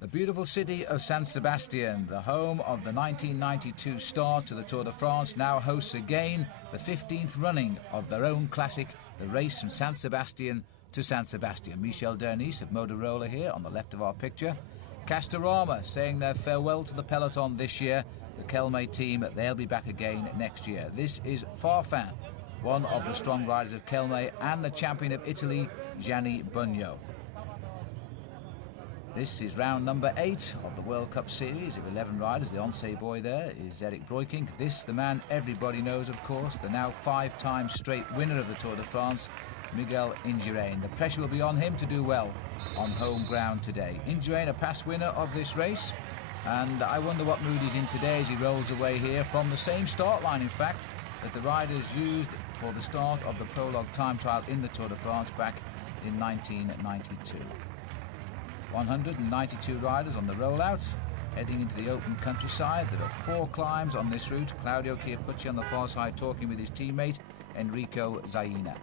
The beautiful city of San Sebastian, the home of the 1992 start to the Tour de France, now hosts again the 15th running of their own classic, the race from San Sebastian to San Sebastian. Michel Dernice of Motorola here on the left of our picture. Castorama saying their farewell to the peloton this year. The Kelme team, they'll be back again next year. This is Farfan, one of the strong riders of Kelme and the champion of Italy, Gianni Bugno. This is round number 8 of the World Cup series of 11 riders. The O.N.C.E boy there is Eric Breukink. This, the man everybody knows, of course, the now 5-time straight winner of the Tour de France, Miguel Indurain. The pressure will be on him to do well on home ground today. Indurain, a past winner of this race, and I wonder what mood he's in today as he rolls away here from the same start line, in fact, that the riders used for the start of the prologue time trial in the Tour de France back in 1992. 192 riders on the rollout, heading into the open countryside. There are 4 climbs on this route. Claudio Chiappucci on the far side talking with his teammate Enrico Zaina.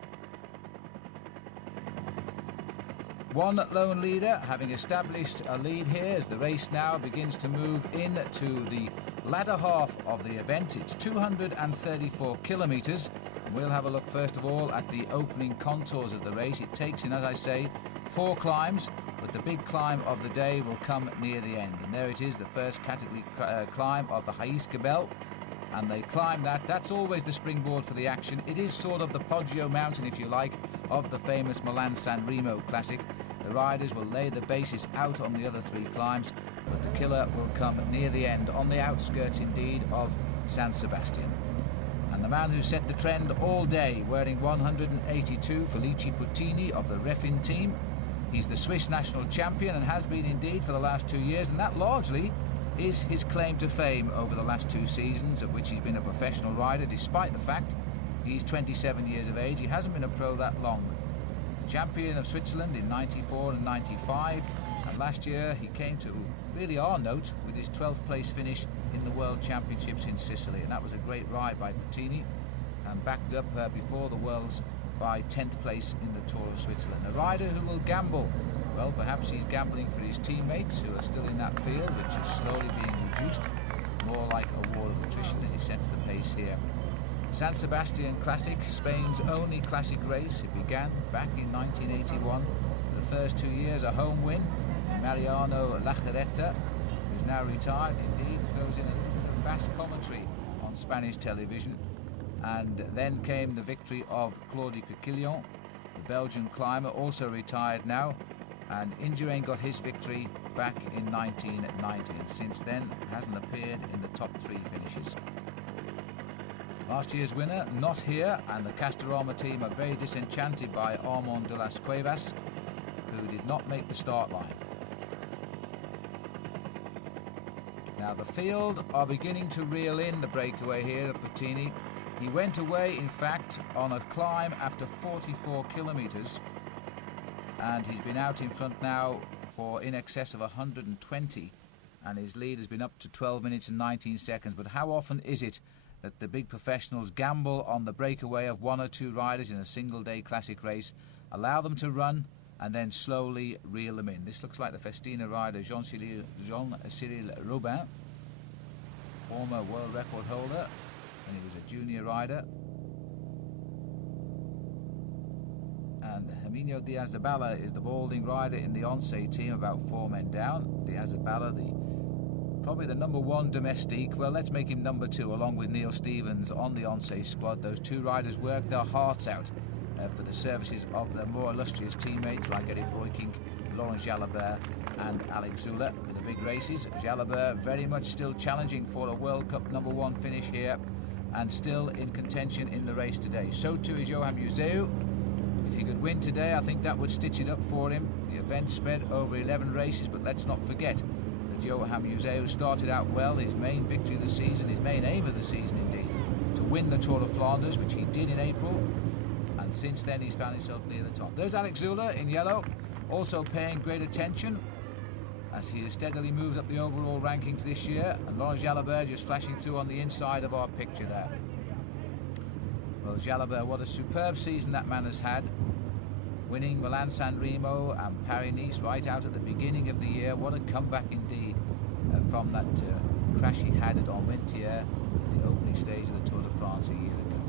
One lone leader having established a lead here as the race now begins to move into the latter half of the event. It's 234 kilometres. We'll have a look first of all at the opening contours of the race. It takes in, as I say, 4 climbs, but the big climb of the day will come near the end. And there it is, the first category climb of the Jalabert. And they climb that. That's always the springboard for the action. It is sort of the Poggio mountain, if you like, of the famous Milan-San Remo Classic. The riders will lay the basis out on the other 3 climbs, but the killer will come near the end, on the outskirts indeed of San Sebastian. And the man who set the trend all day, wearing 182, Felice Puttini of the Refin team. He's the Swiss national champion and has been indeed for the last 2 years, and that largely is his claim to fame over the last 2 seasons, of which he's been a professional rider, despite the fact he's 27 years of age. He hasn't been a pro that long. Champion of Switzerland in 94 and 95, and last year he came to really our note with his 12th place finish in the World Championships in Sicily, and that was a great ride by Puttini, and backed up before the Worlds by 10th place in the Tour of Switzerland. A rider who will gamble. Well, perhaps he's gambling for his teammates who are still in that field, which is slowly being reduced, more like a war of attrition as he sets the pace here. San Sebastian Classic, Spain's only classic race. It began back in 1981. For the first 2 years, a home win. Mariano Lajareta, who's now retired, indeed, throws in a vast commentary on Spanish television. And then came the victory of Claude Coquillon, the Belgian climber, also retired now. And Indurain got his victory back in 1990, and since then hasn't appeared in the top 3 finishes. Last year's winner not here, and the Castorama team are very disenchanted by Armand de las Cuevas, who did not make the start line. Now the field are beginning to reel in the breakaway here of Puttini. He went away, in fact, on a climb after 44 kilometres, and he's been out in front now for in excess of 120, and his lead has been up to 12 minutes and 19 seconds. But how often is it that the big professionals gamble on the breakaway of 1 or 2 riders in a single-day classic race, allow them to run, and then slowly reel them in? This looks like the Festina rider Jean-Cyril Robin, former world record holder, and he was a junior rider. And Herminio Diaz-Zabala is the balding rider in the O.N.C.E team, about 4 men down. Diaz-Zabala, probably the #1 domestique. Well, let's make him #2, along with Neil Stevens on the O.N.C.E squad. Those 2 riders work their hearts out for the services of their more illustrious teammates like Eric Breukink, Laurent Jalabert and Alex Zülle for the big races. Jalabert very much still challenging for a World Cup #1 finish here, and still in contention in the race today. So too is Johan Museeuw. If he could win today, I think that would stitch it up for him. The event spread over 11 races, but let's not forget that Johan Museeuw started out well. His main victory of the season, his main aim of the season indeed, to win the Tour of Flanders, which he did in April, and since then he's found himself near the top. There's Alex Zülle in yellow, also paying great attention as he has steadily moved up the overall rankings this year, and Laurent Jalabert just flashing through on the inside of our picture there. Well, Jalabert, what a superb season that man has had. winning Milan-San Remo and Paris-Nice right out at the beginning of the year. What a comeback indeed from that crash he had at O.N.C.E at the opening stage of the Tour de France a year ago.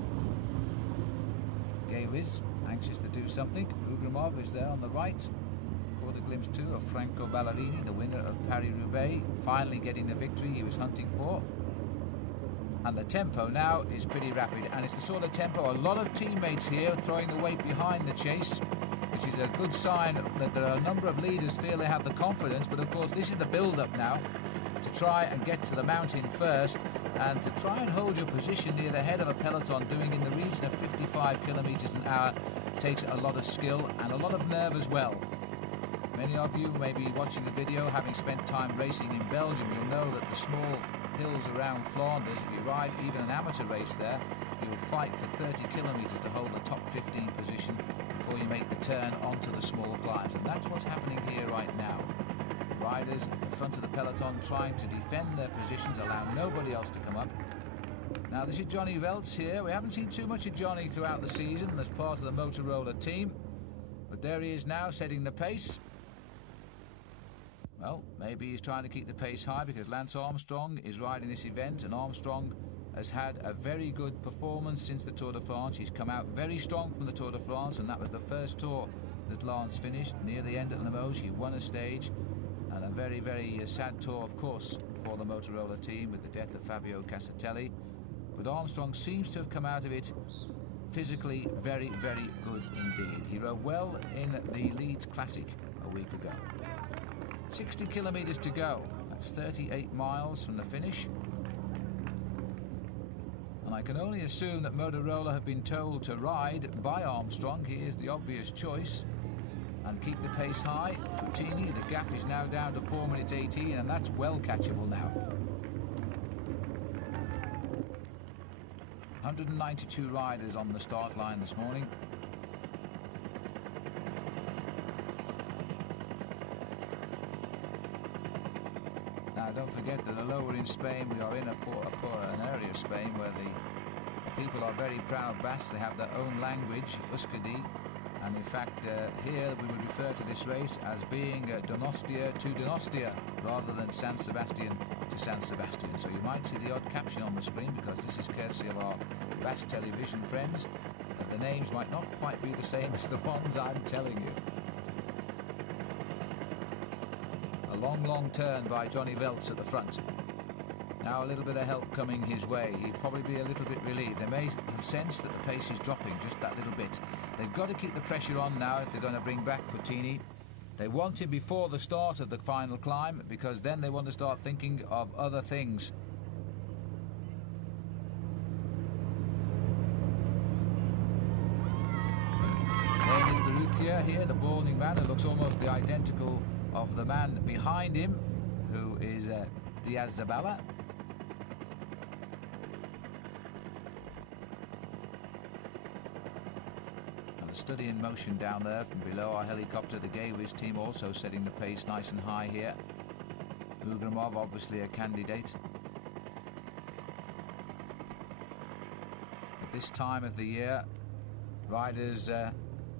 Gewiss, anxious to do something. Bugno is there on the right. Caught a glimpse too of Franco Ballerini, the winner of Paris-Roubaix, finally getting the victory he was hunting for. And the tempo now is pretty rapid, and it's the sort of tempo a lot of teammates here throwing the weight behind the chase, which is a good sign that there are a number of leaders feel they have the confidence. But of course this is the build-up now, to try and get to the mountain first, and to try and hold your position near the head of a peloton doing in the region of 55 kilometers an hour takes a lot of skill and a lot of nerve as well. Many of you may be watching the video having spent time racing in Belgium. You'll know that the small hills around Flanders, if you ride even an amateur race there, you'll fight for 30 kilometers to hold the top 15 position before you make the turn onto the small climbs, and that's what's happening here right now. Riders at the front of the peloton trying to defend their positions, allow nobody else to come up. Now this is Johnny Veltz here. We haven't seen too much of Johnny throughout the season as part of the Motorola team, but there he is now setting the pace. Well, maybe he's trying to keep the pace high because Lance Armstrong is riding this event, and Armstrong has had a very good performance since the Tour de France. He's come out very strong from the Tour de France, and that was the first tour that Lance finished. Near the end at Limoges, he won a stage, and a very, very sad tour, of course, for the Motorola team with the death of Fabio Casatelli. But Armstrong seems to have come out of it physically very, very good indeed. He rode well in the Leeds Classic a week ago. 60 kilometers to go. That's 38 miles from the finish. And I can only assume that Motorola have been told to ride by Armstrong. He is the obvious choice. And keep the pace high. Puttini, the gap is now down to 4 minutes 18, and that's well catchable now. 192 riders on the start line this morning. Now don't forget that lower in Spain we are in an area of Spain where the people are very proud Basques. They have their own language, Euskadi, and in fact here we would refer to this race as being Donostia to Donostia rather than San Sebastian to San Sebastian. So you might see the odd caption on the screen because this is courtesy of our Basque television friends. The names might not quite be the same as the ones I'm telling you. A long turn by Johnny Veltz at the front. Now a little bit of help coming his way. He'd probably be a little bit relieved. They may have sensed that the pace is dropping just that little bit. They've got to keep the pressure on now if they're going to bring back Puttini. They want him before the start of the final climb because then they want to start thinking of other things. There is Borussia here, the balding man who looks almost the identical of the man behind him, who is Diaz Zabala. And a study in motion down there from below our helicopter. The Gewiss team also setting the pace nice and high here. Bugno obviously a candidate. At this time of the year, riders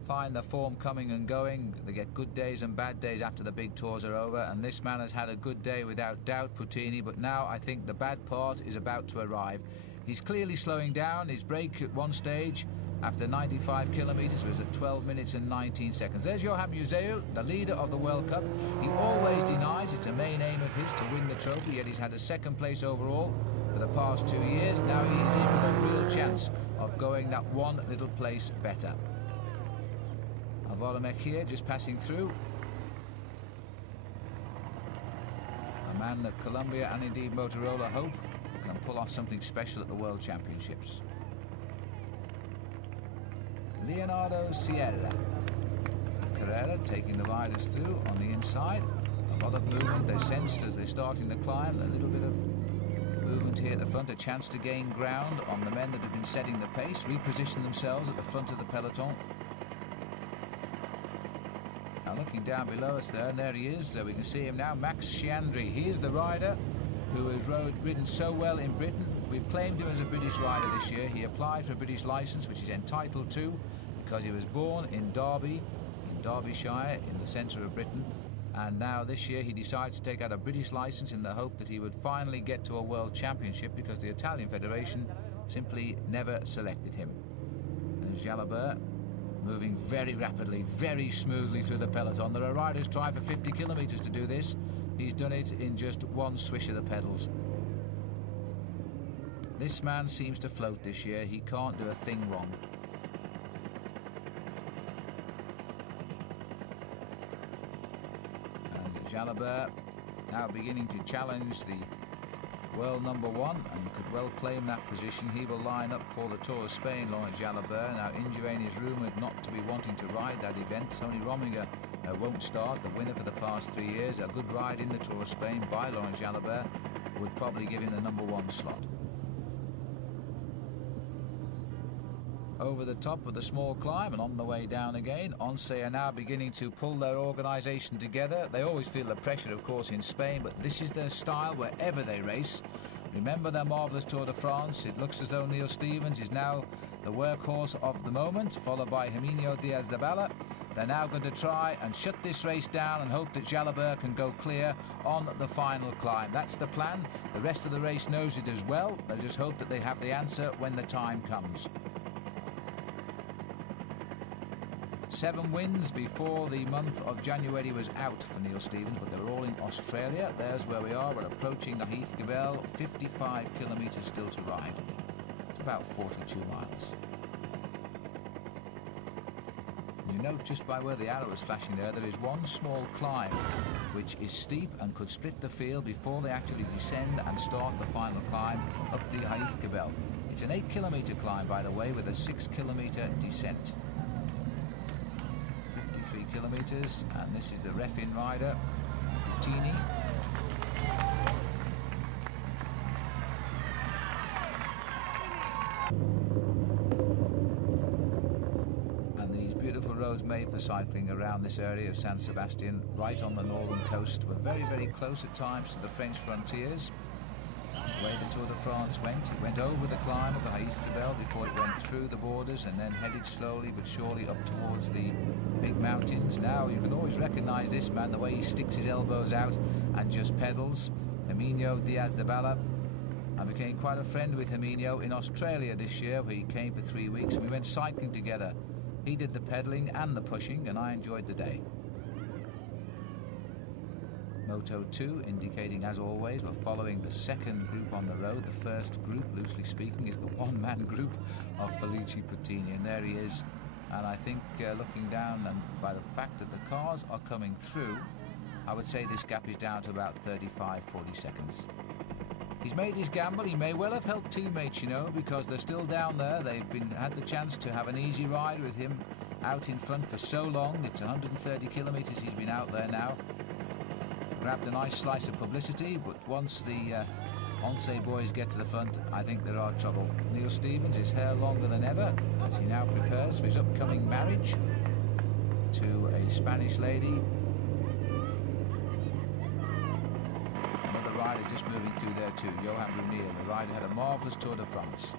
find the form coming and going. They get good days and bad days after the big tours are over, and this man has had a good day without doubt, Puttini, but now I think the bad part is about to arrive. He's clearly slowing down. His break at one stage after 95 kilometers was at 12 minutes and 19 seconds. There's Johan Museeuw, the leader of the World Cup. He always denies it's a main aim of his to win the trophy, yet he's had a second place overall for the past 2 years. Now he is in with a real chance of going that one little place better. Jalabert here just passing through. A man that Colombia and indeed Motorola hope can pull off something special at the World Championships. Leonardo Sierra. Carrera taking the riders through on the inside. A lot of movement they sensed as they're starting the climb. A little bit of movement here at the front. A chance to gain ground on the men that have been setting the pace. Reposition themselves at the front of the peloton. Now looking down below us there, and there he is. So we can see him now, Max Sciandri. He is the rider who has ridden so well in Britain. We've claimed him as a British rider this year. He applied for a British licence, which he's entitled to, because he was born in Derby Derbyshire in the centre of Britain, and now this year he decided to take out a British licence in the hope that he would finally get to a World Championship, because the Italian Federation simply never selected him. And Jalabert moving very rapidly, very smoothly through the peloton. There are riders try for 50 kilometres to do this. He's done it in just one swish of the pedals. This man seems to float this year. He can't do a thing wrong. And Jalabert now beginning to challenge the world number one, and could well claim that position. He will line up for the Tour of Spain, Laurent Jalabert. Now, Indurain is rumoured not to be wanting to ride that event. Tony Rominger won't start, the winner for the past 3 years. A good ride in the Tour of Spain by Laurent Jalabert would probably give him the number one slot. Over the top of the small climb and on the way down again, O.N.C.E are now beginning to pull their organisation together. They always feel the pressure, of course, in Spain, but this is their style wherever they race. Remember their marvellous Tour de France. It looks as though Neil Stevens is now the workhorse of the moment, followed by Herminio Diaz-Zabala. They're now going to try and shut this race down and hope that Jalabert can go clear on the final climb. That's the plan. The rest of the race knows it as well. They just hope that they have the answer when the time comes. 7 wins before the month of January was out for Neil Stevens, but they're all in Australia. There's where we are. We're approaching the Mapei-GB, 55 kilometres still to ride. It's about 42 miles. You note just by where the arrow is flashing there is one small climb which is steep and could split the field before they actually descend and start the final climb up the Mapei-GB. It's an 8-kilometre climb, by the way, with a 6-kilometre descent. 53 kilometres, and this is the Refin rider, Puttini. And these beautiful roads made for cycling around this area of San Sebastian, right on the northern coast, were very, very close at times to the French frontiers. The way the Tour de France went, it went over the climb of the Mapei-GB before it went through the borders and then headed slowly but surely up towards the big mountains. Now you can always recognise this man, the way he sticks his elbows out and just pedals. Herminio Diaz-Zabala. I became quite a friend with Herminio in Australia this year, where he came for 3 weeks and we went cycling together. He did the pedalling and the pushing, and I enjoyed the day. Moto 2 indicating, as always, we're following the second group on the road. The first group, loosely speaking, is the one-man group of Felice Puttini, and there he is. And I think looking down, and by the fact that the cars are coming through, I would say this gap is down to about 35-40 seconds. He's made his gamble. He may well have helped teammates, you know, because they're still down there. They've had the chance to have an easy ride with him out in front for so long. It's 130 kilometres he's been out there now. Grabbed a nice slice of publicity, but once the O.N.C.E boys get to the front, I think there are trouble. Neil Stevens, his hair longer than ever, as he now prepares for his upcoming marriage to a Spanish lady. Another rider just moving through there too, Johan. The rider had a marvellous Tour de France,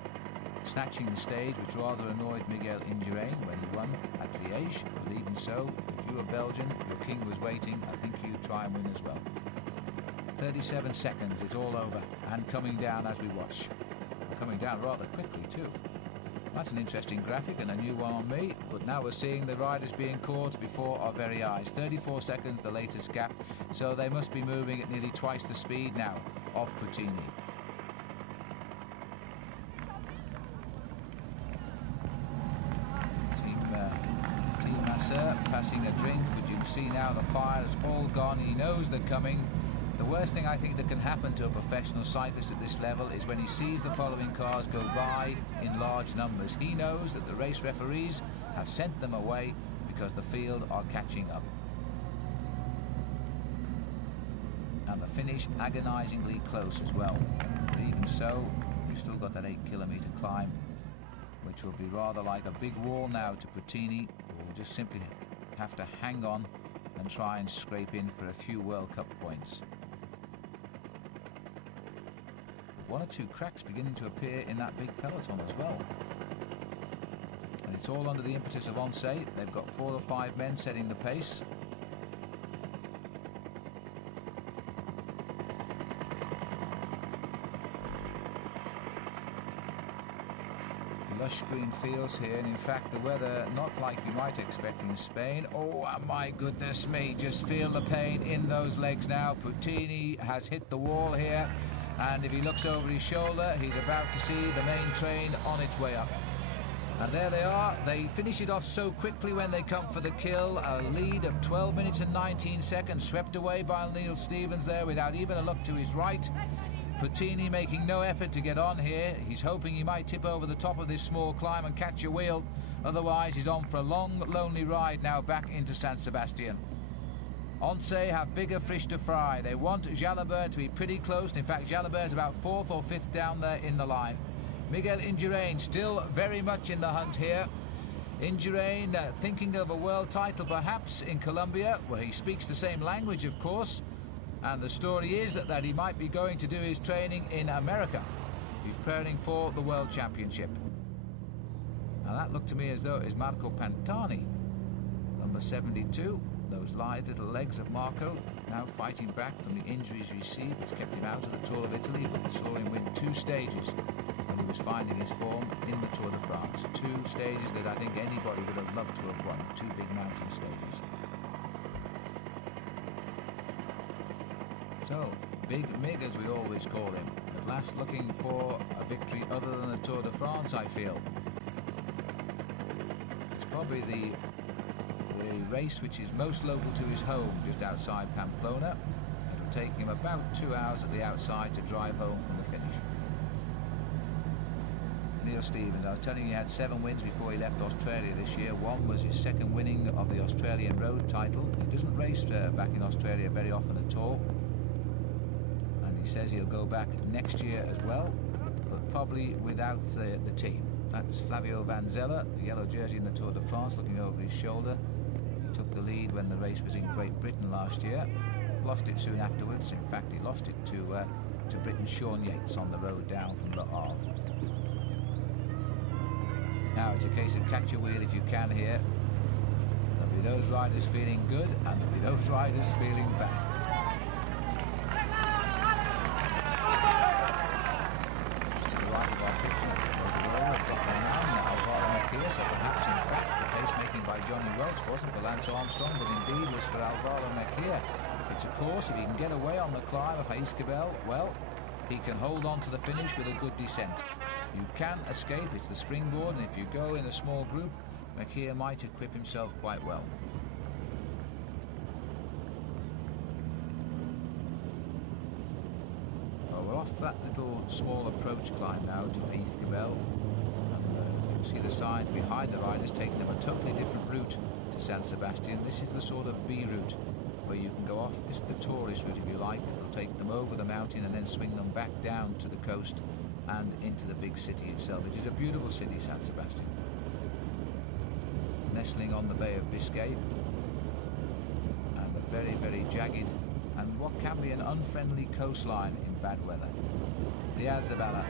snatching the stage, which rather annoyed Miguel Indurain when he won at Liège. But even so, if you were Belgian, your king was waiting, I think you'd try and win as well. 37 seconds, it's all over, and coming down as we watch. Coming down rather quickly too. That's an interesting graphic and a new one on me, but now we're seeing the riders being caught before our very eyes. 34 seconds, the latest gap, so they must be moving at nearly twice the speed now of Puttini. Team Masseur passing a drink, but you can see now the fire is all gone. He knows they're coming. The worst thing I think that can happen to a professional cyclist at this level is when he sees the following cars go by in large numbers. He knows that the race referees have sent them away because the field are catching up. And the finish agonisingly close as well. But even so, you've still got that 8-kilometre climb, which will be rather like a big wall now to Puttini, who will just simply have to hang on and try and scrape in for a few World Cup points. One or two cracks beginning to appear in that big peloton as well. And it's all under the impetus of O.N.C.E. They've got 4 or 5 men setting the pace. Lush green fields here, and in fact the weather not like you might expect in Spain. Oh my goodness me, just feel the pain in those legs now. Puttini has hit the wall here, and if he looks over his shoulder, he's about to see the main train on its way up. And there they are. They finish it off so quickly when they come for the kill. A lead of 12 minutes and 19 seconds swept away by Neil Stevens there without even a look to his right. Puttini making no effort to get on here. He's hoping he might tip over the top of this small climb and catch a wheel. Otherwise, he's on for a long, lonely ride now back into San Sebastian. O.N.C.E. have bigger fish to fry. They want Jalabert to be pretty close. In fact, Jalabert is about 4th or 5th down there in the line. Miguel Indurain still very much in the hunt here. Indurain thinking of a world title perhaps in Colombia, where he speaks the same language, of course. And the story is that he might be going to do his training in America. He's preparing for the World Championship. Now that looked to me as though it is Marco Pantani, number 72. Those lithe little legs of Marco, now fighting back from the injuries received, which kept him out of the Tour of Italy, but we saw him win 2 stages when he was finding his form in the Tour de France. 2 stages that I think anybody would have loved to have won, 2 big mountain stages. So, Big Mig, as we always call him, at last looking for a victory other than the Tour de France, I feel. It's probably the race which is most local to his home, just outside Pamplona. It'll take him about 2 hours at the outside to drive home from the finish. Neil Stevens, I was telling you he had 7 wins before he left Australia this year. 1 was his 2nd winning of the Australian road title. He doesn't race back in Australia very often at all. He says he'll go back next year as well, but probably without the team. That's Flavio Vanzella, the yellow jersey in the Tour de France, looking over his shoulder. He took the lead when the race was in Great Britain last year. Lost it soon afterwards. In fact, he lost it to Britain's Sean Yates on the road down from Le Havre. Now it's a case of catch a wheel if you can here. There'll be those riders feeling good, and there'll be those riders feeling bad. So perhaps, in fact, the pace-making by Johnny Welch wasn't for Lance Armstrong, but indeed was for Alvaro Mejia. It's, of course, if he can get away on the climb of Mapei-GB, well, he can hold on to the finish with a good descent. You can escape, it's the springboard, and if you go in a small group, Mejia might equip himself quite well. Well, we're off that little small approach climb now to Mapei-GB. See the signs behind the riders taking them a totally different route to San Sebastian. This is the sort of B route where you can go off. This is the tourist route, if you like. It'll take them over the mountain and then swing them back down to the coast and into the big city itself. It is a beautiful city, San Sebastian, nestling on the Bay of Biscay, and a very, very jagged and what can be an unfriendly coastline in bad weather. Diaz de Bala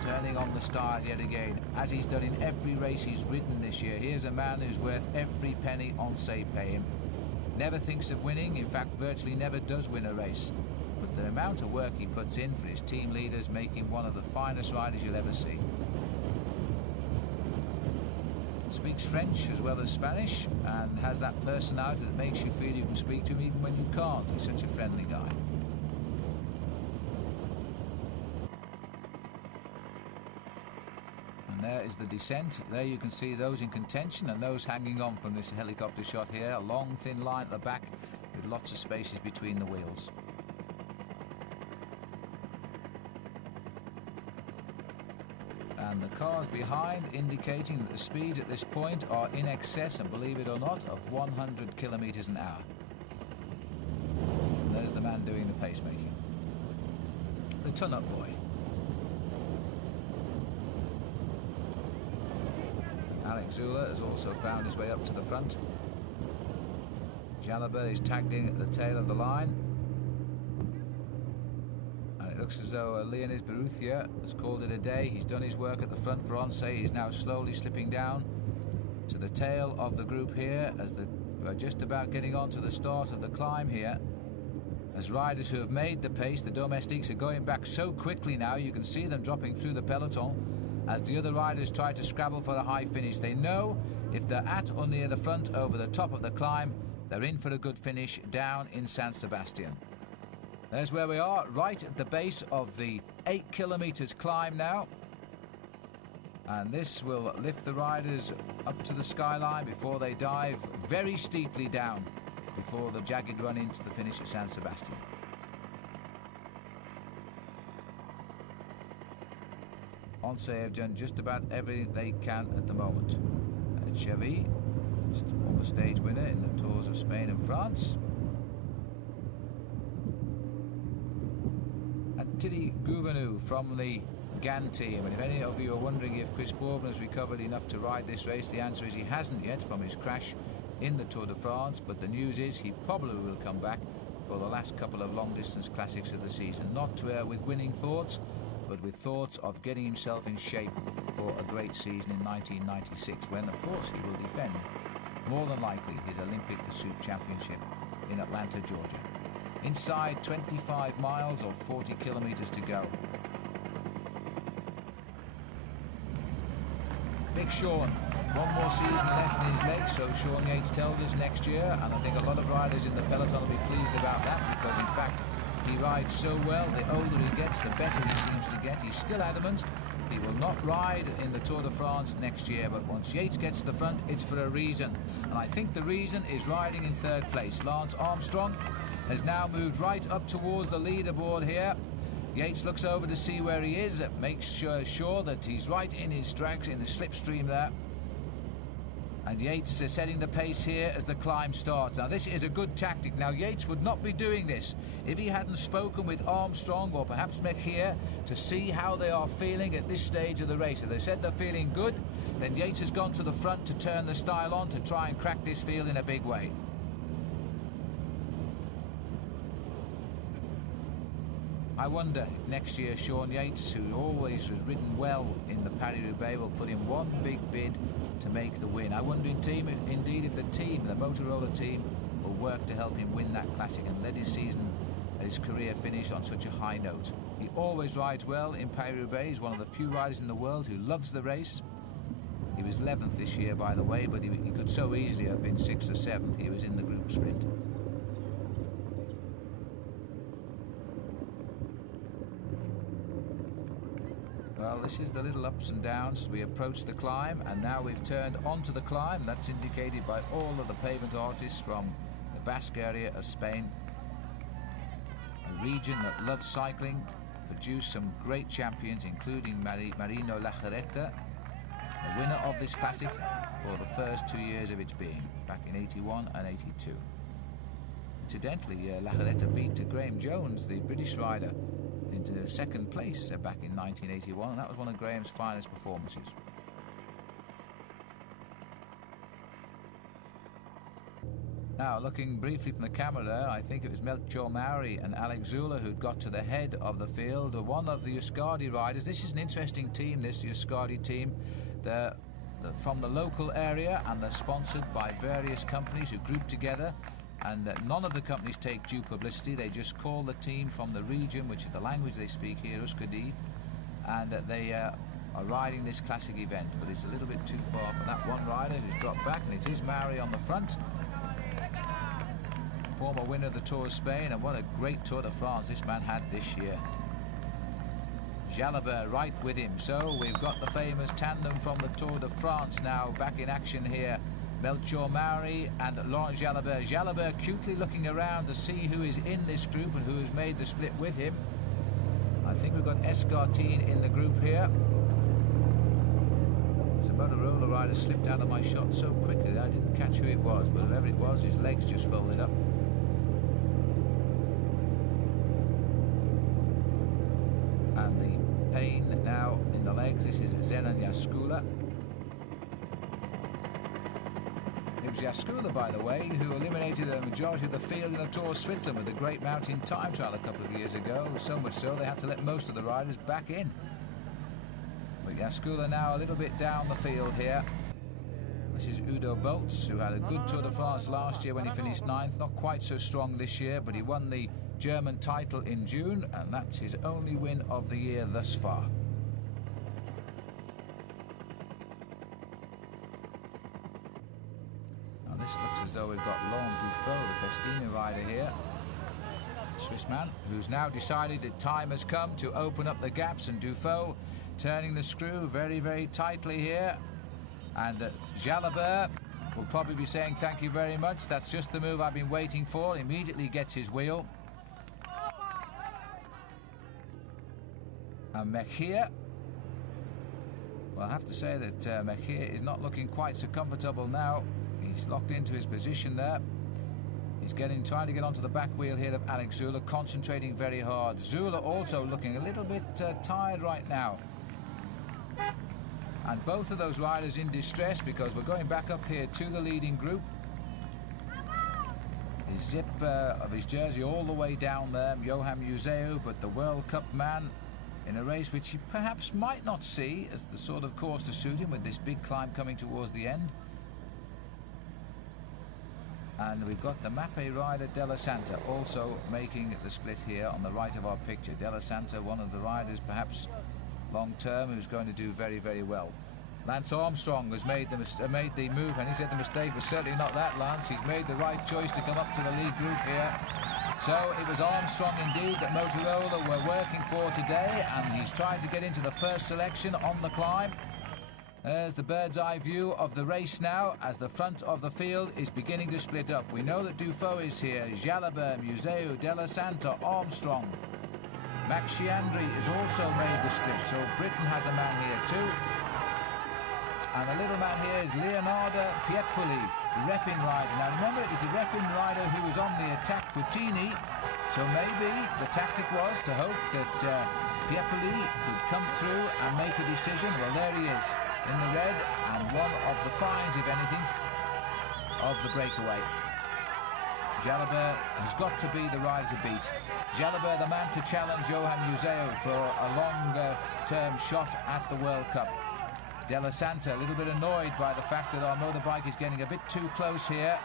turning on the style yet again, as he's done in every race he's ridden this year. Here's a man who's worth every penny O.N.C.E. pay him. Never thinks of winning, in fact virtually never does win a race. But the amount of work he puts in for his team leaders make him one of the finest riders you'll ever see. Speaks French as well as Spanish, and has that personality that makes you feel you can speak to him even when you can't. He's such a friendly guy. And there is the descent. There you can see those in contention and those hanging on from this helicopter shot here. A long thin line at the back with lots of spaces between the wheels. And the cars behind indicating that the speeds at this point are in excess, and believe it or not, of 100 kilometers an hour. And there's the man doing the pacemaking. The ton-up boy. Alex Zula has also found his way up to the front. Jalabert is tagged in at the tail of the line. And it looks as though Leonid Berruthia has called it a day. He's done his work at the front for O.N.C.E. He's now slowly slipping down to the tail of the group here as we're just about getting on to the start of the climb here. As riders who have made the pace, the domestiques, are going back so quickly now, you can see them dropping through the peloton as the other riders try to scrabble for a high finish. They know if they're at or near the front over the top of the climb, they're in for a good finish down in San Sebastian. There's where we are, right at the base of the 8 kilometers climb now. And this will lift the riders up to the skyline before they dive very steeply down before the jagged run into the finish at San Sebastian. O.N.C.E have done just about everything they can at the moment. Gewiss, former stage winner in the Tours of Spain and France. And Tilly Gouvenou from the GAN team. And if any of you are wondering if Chris Bourban has recovered enough to ride this race, the answer is he hasn't yet from his crash in the Tour de France, but the news is he probably will come back for the last couple of long-distance classics of the season. Not with winning thoughts, but with thoughts of getting himself in shape for a great season in 1996, when, of course, he will defend, more than likely, his Olympic Pursuit Championship in Atlanta, Georgia. Inside 25 miles or 40 kilometers to go. Big Sean. One more season left in his legs, so Sean Yates tells us, next year, and I think a lot of riders in the peloton will be pleased about that, because in fact he rides so well. The older he gets, the better he seems to get. He's still adamant he will not ride in the Tour de France next year, but once Yates gets to the front, it's for a reason, and I think the reason is riding in third place. Lance Armstrong has now moved right up towards the leaderboard here. Yates looks over to see where he is, makes sure that he's right in his tracks, in the slipstream there. And Yates is setting the pace here as the climb starts. Now this is a good tactic. Now Yates would not be doing this if he hadn't spoken with Armstrong or perhaps McGee to see how they are feeling at this stage of the race. If they said they're feeling good, then Yates has gone to the front to turn the style on to try and crack this field in a big way. I wonder if next year Sean Yates, who always has ridden well in the Paris-Roubaix, will put in one big bid to make the win. I wonder indeed if the team, the Motorola team, will work to help him win that classic and let his career finish on such a high note. He always rides well in Paris-Roubaix. He's one of the few riders in the world who loves the race. He was 11th this year, by the way, but he could so easily have been 6th or 7th. He was in the group sprint. Well, this is the little ups and downs as we approach the climb, and now we've turned onto the climb. That's indicated by all of the pavement artists from the Basque area of Spain, a region that loves cycling, produced some great champions, including Marino Lajarreta, the winner of this classic for the first 2 years of its being, back in 81 and 82. Incidentally, Lajarreta beat Graham Jones, the British rider, into second place back in 1981, and that was one of Graham's finest performances. Now, looking briefly from the camera there, I think it was Melchior Mauri and Alex Zula who'd got to the head of the field. One of the Euskardi riders. This is an interesting team, this Euskardi team. They're from the local area, and they're sponsored by various companies who group together. And none of the companies take due publicity. They just call the team from the region, which is the language they speak here, Euskadi, and they are riding this classic event. But it's a little bit too far for that one rider who's dropped back, and it is Mauri on the front. Former winner of the Tour of Spain, and what a great Tour de France this man had this year. Jalabert right with him. So we've got the famous tandem from the Tour de France now back in action here. Melchior Mauri and Laurent Jalabert. Jalabert cutely looking around to see who is in this group and who has made the split with him. I think we've got Escartine in the group here. The Motorola rider slipped out of my shot so quickly that I didn't catch who it was, but whoever it was, his legs just folded up. And the pain now in the legs. This is Zenon Jaskula. It was Jaskula, by the way, who eliminated a majority of the field in the Tour of Switzerland with a great mountain time trial a couple of years ago. So much so they had to let most of the riders back in. But Jaskula now a little bit down the field here. This is Udo Boltz, who had a good Tour de France last year when he finished 9th. Not quite so strong this year, but he won the German title in June, and that's his only win of the year thus far. Now this looks as though we've got Laurent the Festina rider here. Swiss man, who's now decided that time has come to open up the gaps, and Dufault turning the screw very, very tightly here. And Jalabert will probably be saying thank you very much. That's just the move I've been waiting for. Immediately gets his wheel. And Mejia. Well, I have to say that Mejia is not looking quite so comfortable now. He's locked into his position there. He's trying to get onto the back wheel here of Alex Zula, concentrating very hard. Zula also looking a little bit tired right now. And both of those riders in distress, because we're going back up here to the leading group. His zip of his jersey all the way down there, Johan Museeuw, but the World Cup man in a race which he perhaps might not see as the sort of course to suit him, with this big climb coming towards the end. And we've got the Mapei rider Della Santa also making the split here on the right of our picture. Della Santa, one of the riders perhaps long term who's going to do very, very well. Lance Armstrong has made the move, and he said the mistake was certainly not that, Lance. He's made the right choice to come up to the lead group here. So it was Armstrong indeed that Motorola were working for today, and he's trying to get into the first selection on the climb. There's the bird's eye view of the race now as the front of the field is beginning to split up. We know that Dufault is here, Jalabert, Museeuw, Della Santa, Armstrong. Max Sciandri has also made the split, so Britain has a man here too. And the little man here is Leonardo Piepoli, the Refin rider. Now remember, it was the Refin rider who was on the attack for Tini, so maybe the tactic was to hope that Piepoli could come through and make a decision. Well, there he is in the red, and one of the finds, if anything, of the breakaway. Jalabert has got to be the rider to beat. Jalabert, the man to challenge Johan Museeuw for a longer-term shot at the World Cup. Della Santa a little bit annoyed by the fact that our motorbike is getting a bit too close here.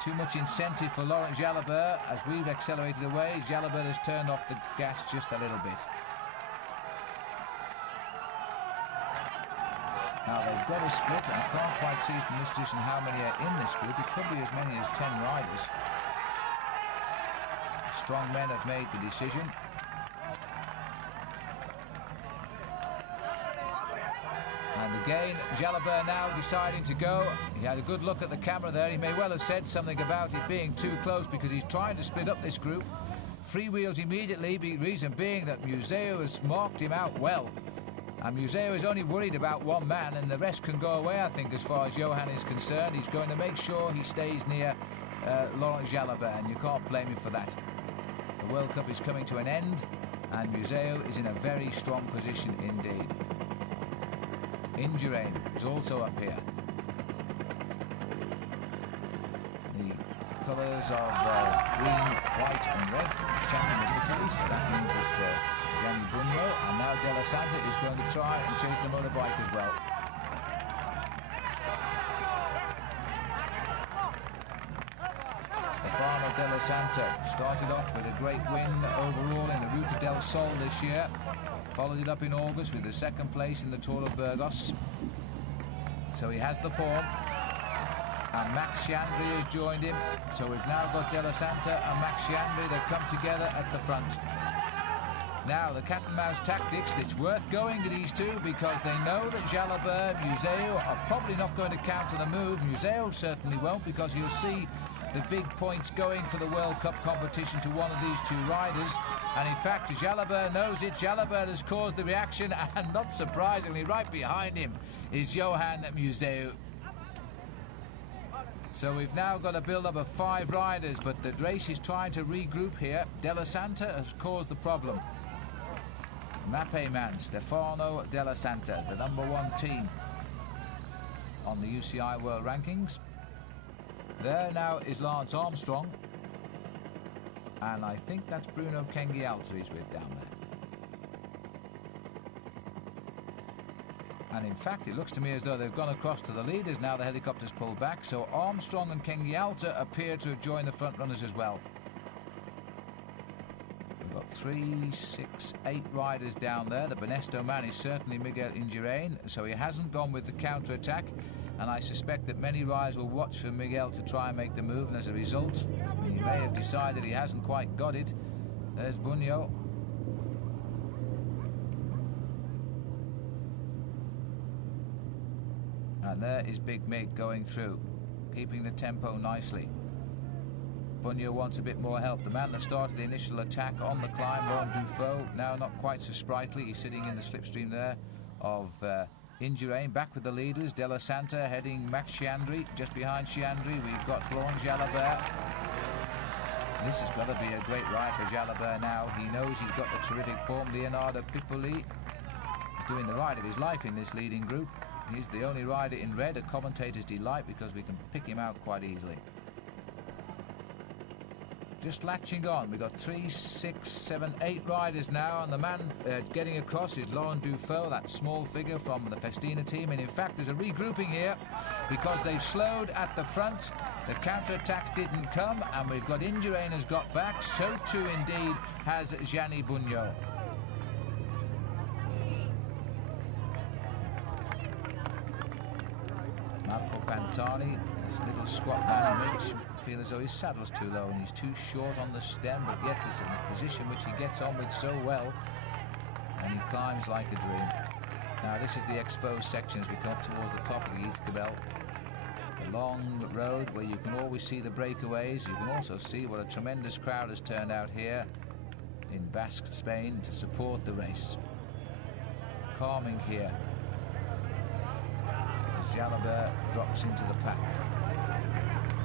Too much incentive for Laurent Jalabert. As we've accelerated away, Jalabert has turned off the gas just a little bit. Now they've got a split. I can't quite see from this position how many are in this group. It could be as many as 10 riders. Strong men have made the decision. And again, Jalabert now deciding to go. He had a good look at the camera there. He may well have said something about it being too close, because he's trying to split up this group. Freewheels immediately, reason being that Museeuw has marked him out well. And Museeuw is only worried about one man, and the rest can go away, I think, as far as Johan is concerned. He's going to make sure he stays near Laurent Jalabert, and you can't blame him for that. The World Cup is coming to an end, and Museeuw is in a very strong position indeed. Indurain is also up here. The colours of green, white and red, champion of Italy, so that means that Gianni Bugno, and now Della Santa is going to try and chase the motorbike as well. Stefano Della Santa started off with a great win overall in the Ruta del Sol this year. Followed it up in August with the second place in the Tour of Burgos. So he has the form. And Max Sciandri has joined him. So we've now got Della Santa and Max Sciandri. They've come together at the front. Now, the cat and mouse tactics, it's worth going to these two, because they know that Jalabert, Museeuw are probably not going to counter the move. Museeuw certainly won't, because you'll see the big points going for the World Cup competition to one of these two riders. And in fact, Jalabert knows it. Jalabert has caused the reaction, and not surprisingly, right behind him is Johan Museeuw. So we've now got a build-up of 5 riders, but the race is trying to regroup here. Della Santa has caused the problem. Mapei man, Stefano Della Santa, the #1 team on the UCI World Rankings. There now is Lance Armstrong. And I think that's Bruno Cenghialta he's with down there. And in fact, it looks to me as though they've gone across to the leaders. Now the helicopters pull back. So Armstrong and Cenghialta appear to have joined the front runners as well. We've got 3, 6, 8 riders down there. The Banesto man is certainly Miguel Indurain, so he hasn't gone with the counter-attack. And I suspect that many riders will watch for Miguel to try and make the move, and as a result, he may have decided he hasn't quite got it. There's Bugno. And there is Big Mig going through, keeping the tempo nicely. Bugno wants a bit more help. The man that started the initial attack on the climb, Laurent, now not quite so sprightly. He's sitting in the slipstream there of Indurain. Back with the leaders. Della heading Max Sciandri. Just behind Sciandri, we've got Jalabert. This has got to be a great ride for Jalabert now. He knows he's got the terrific form. Leonardo Piepoli is doing the ride of his life in this leading group. He's the only rider in red, a commentator's delight, because we can pick him out quite easily. Just latching on. We've got 3, 6, 7, 8 riders now, and the man getting across is Laurent, that small figure from the Festina team. And in fact, there's a regrouping here because they've slowed at the front. The counter-attacks didn't come, and we've got Indurain has got back. So too, indeed, has Gianni Bugno. Pantani, this little squat man, he makes feel as though his saddle's too low and he's too short on the stem, but yet this is a position which he gets on with so well, and he climbs like a dream. Now this is the exposed section as we come towards the top of the East-Gabel. The long road where you can always see the breakaways. You can also see what a tremendous crowd has turned out here in Basque Spain to support the race. Calming here. Jalabert drops into the pack.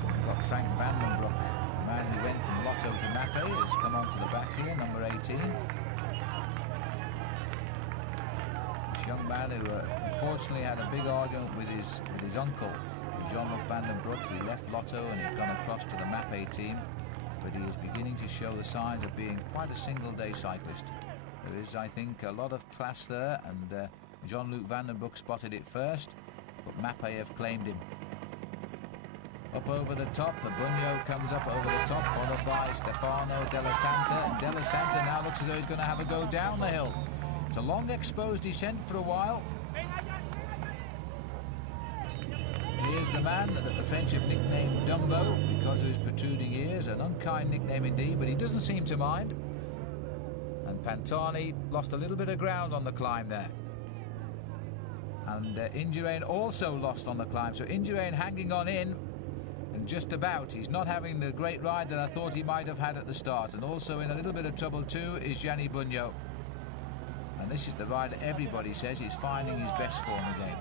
We've got Frank Vandenbroucke, the man who went from Lotto to Mapei, has come onto the back here, number 18. This young man who unfortunately had a big argument with his uncle, Jean-Luc Vandenbroucke. He left Lotto and he's gone across to the Mapei team, but he is beginning to show the signs of being quite a single-day cyclist. There is, I think, a lot of class there, and Jean-Luc Vandenbroucke spotted it first, but Mapei have claimed him. Up over the top, Bugno comes up over the top, followed by Stefano, Della, and Della now looks as though he's going to have a go down the hill. It's a long exposed descent for a while. Here's the man that the French have nicknamed Dumbo because of his protruding ears, an unkind nickname indeed, but he doesn't seem to mind. And Pantani lost a little bit of ground on the climb there. And Indurain also lost on the climb, so Indurain hanging on in, and just about. He's not having the great ride that I thought he might have had at the start, and also in a little bit of trouble too is Gianni Bugno. And this is the rider everybody says he's finding his best form again.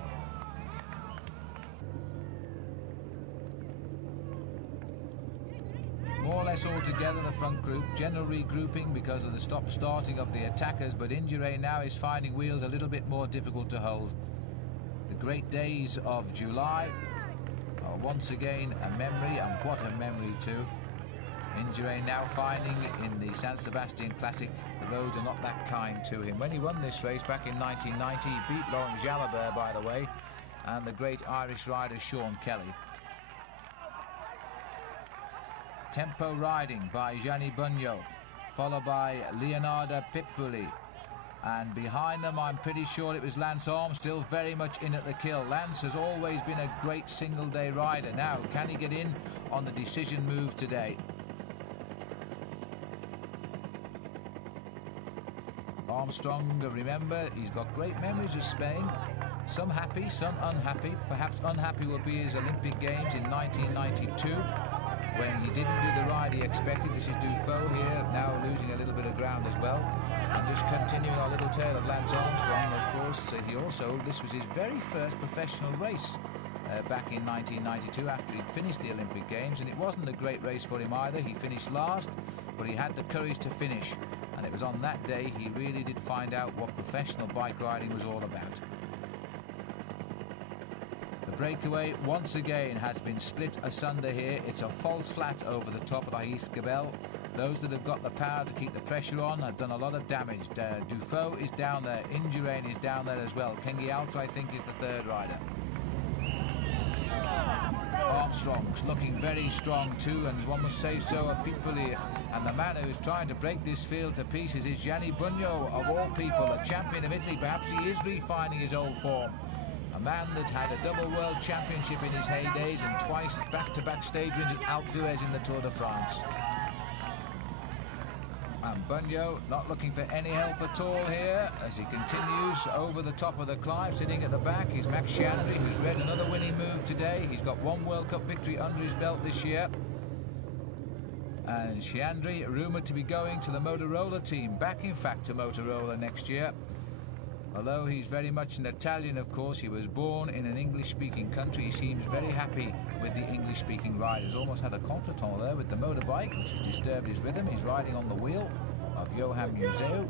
More or less all together, the front group, general regrouping because of the stop-starting of the attackers, but Indurain now is finding wheels a little bit more difficult to hold. The great days of July are once again a memory, and what a memory too. Indurain now finding in the San Sebastián Classic the roads are not that kind to him. When he won this race back in 1990, he beat Laurent Jalabert, by the way, and the great Irish rider Sean Kelly. Tempo riding by Gianni Bugno, followed by Leonardo Piepoli. And behind them, I'm pretty sure it was Lance Armstrong, still very much in at the kill. Lance has always been a great single-day rider. Now, can he get in on the decision move today? Armstrong, remember, he's got great memories of Spain. Some happy, some unhappy. Perhaps unhappy will be his Olympic Games in 1992. When he didn't do the ride he expected. This is Dufault here, now losing a little bit of ground as well. And just continuing our little tale of Lance Armstrong, of course, this was his very first professional race back in 1992 after he'd finished the Olympic Games, and it wasn't a great race for him either. He finished last, but he had the courage to finish, and it was on that day he really did find out what professional bike riding was all about. The breakaway once again has been split asunder here. It's a false flat over the top of the East-Gabel. Those that have got the power to keep the pressure on have done a lot of damage. Dufault is down there, Indurain is down there as well. Cenghialta, I think, is the third rider. Armstrong's looking very strong too, and one must say so of Piepoli. And the man who's trying to break this field to pieces is Gianni, Bugno, of all people, a champion of Italy. Perhaps he is refining his old form. A man that had a double world championship in his heydays and twice back-to-back stage wins at Alpe d'Huez in the Tour de France. And Bugno not looking for any help at all here as he continues over the top of the climb. Sitting at the back is Max Sciandri, who's read another winning move today. He's got one World Cup victory under his belt this year. And Sciandri rumoured to be going to the Motorola team, back in fact to Motorola next year. Although he's very much an Italian, of course, he was born in an English-speaking country. He seems very happy with the English-speaking riders. Almost had a contretemps there with the motorbike, which has disturbed his rhythm. He's riding on the wheel of Johan Museeuw,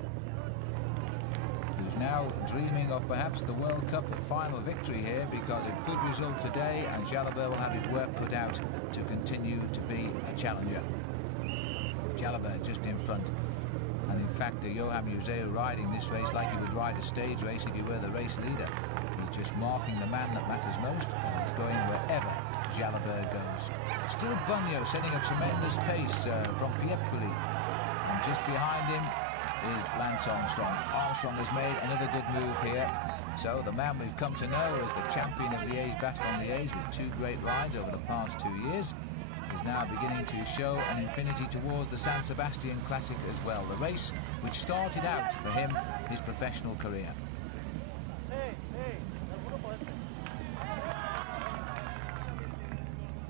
who's now dreaming of perhaps the World Cup final victory here, because a good result today and Jalabert will have his work cut out to continue to be a challenger. Jalabert just in front. And in fact, Johan Museeuw riding this race like he would ride a stage race if he were the race leader. He's just marking the man that matters most, and he's going wherever Jalabert goes. Still Bugno setting a tremendous pace from Piepoli. And just behind him is Lance Armstrong. Armstrong has made another good move here. So the man we've come to know as the champion of Liège-Bastogne-Liège with two great rides over the past 2 years is now beginning to show an infinity towards the San Sebastián Classic as well. The race which started out for him his professional career.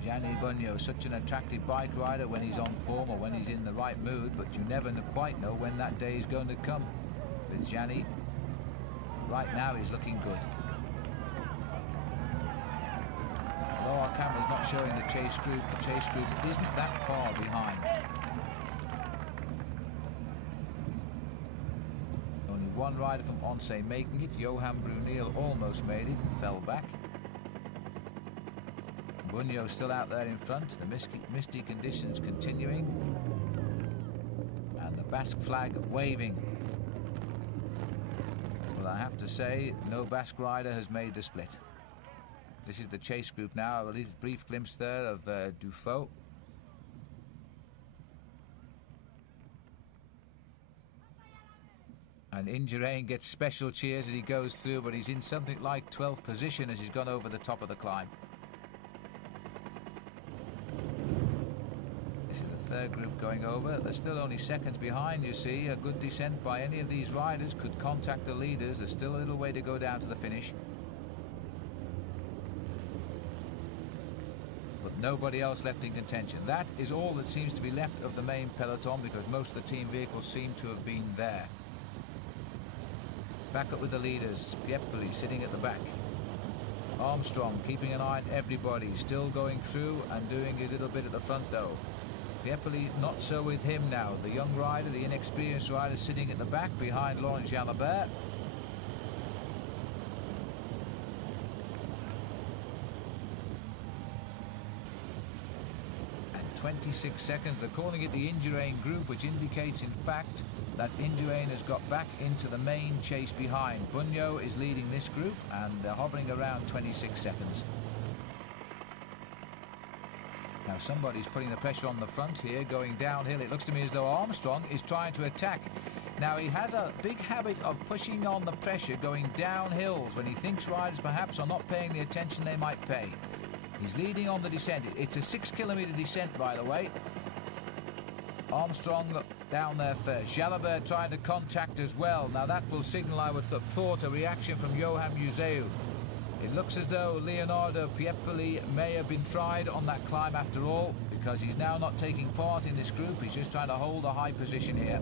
Gianni Bugno, such an attractive bike rider when he's on form or when he's in the right mood, but you never quite know when that day is going to come. With Gianni, right now he's looking good. Although our camera's not showing the chase group isn't that far behind. Only one rider from O.N.C.E making it. Johan Brunel almost made it and fell back. Bugno still out there in front, the misty conditions continuing, and the Basque flag waving. Well, I have to say, no Basque rider has made the split. This is the chase group now. A brief glimpse there of Dufault. And Indurain gets special cheers as he goes through, but he's in something like 12th position as he's gone over the top of the climb. This is the third group going over. They're still only seconds behind, you see. A good descent by any of these riders could contact the leaders. There's still a little way to go down to the finish. Nobody else left in contention. That is all that seems to be left of the main peloton, because most of the team vehicles seem to have been there. Back up with the leaders. Piepoli sitting at the back. Armstrong keeping an eye on everybody, still going through and doing his little bit at the front though. Piepoli not so with him now. The young rider, the inexperienced rider, sitting at the back behind Laurent Jalabert. 26 seconds. They're calling it the Indurain group, which indicates, in fact, that Indurain has got back into the main chase behind. Bugno is leading this group, and they're hovering around 26 seconds. Now somebody's putting the pressure on the front here, going downhill. It looks to me as though Armstrong is trying to attack. Now he has a big habit of pushing on the pressure, going down hills when he thinks riders perhaps are not paying the attention they might pay. He's leading on the descent. It's a 6-kilometre descent, by the way. Armstrong down there first. Jalabert trying to contact as well. Now that will signal, I would have thought, a reaction from Johan Museeuw. It looks as though Leonardo Piepoli may have been fried on that climb after all, because he's now not taking part in this group. He's just trying to hold a high position here.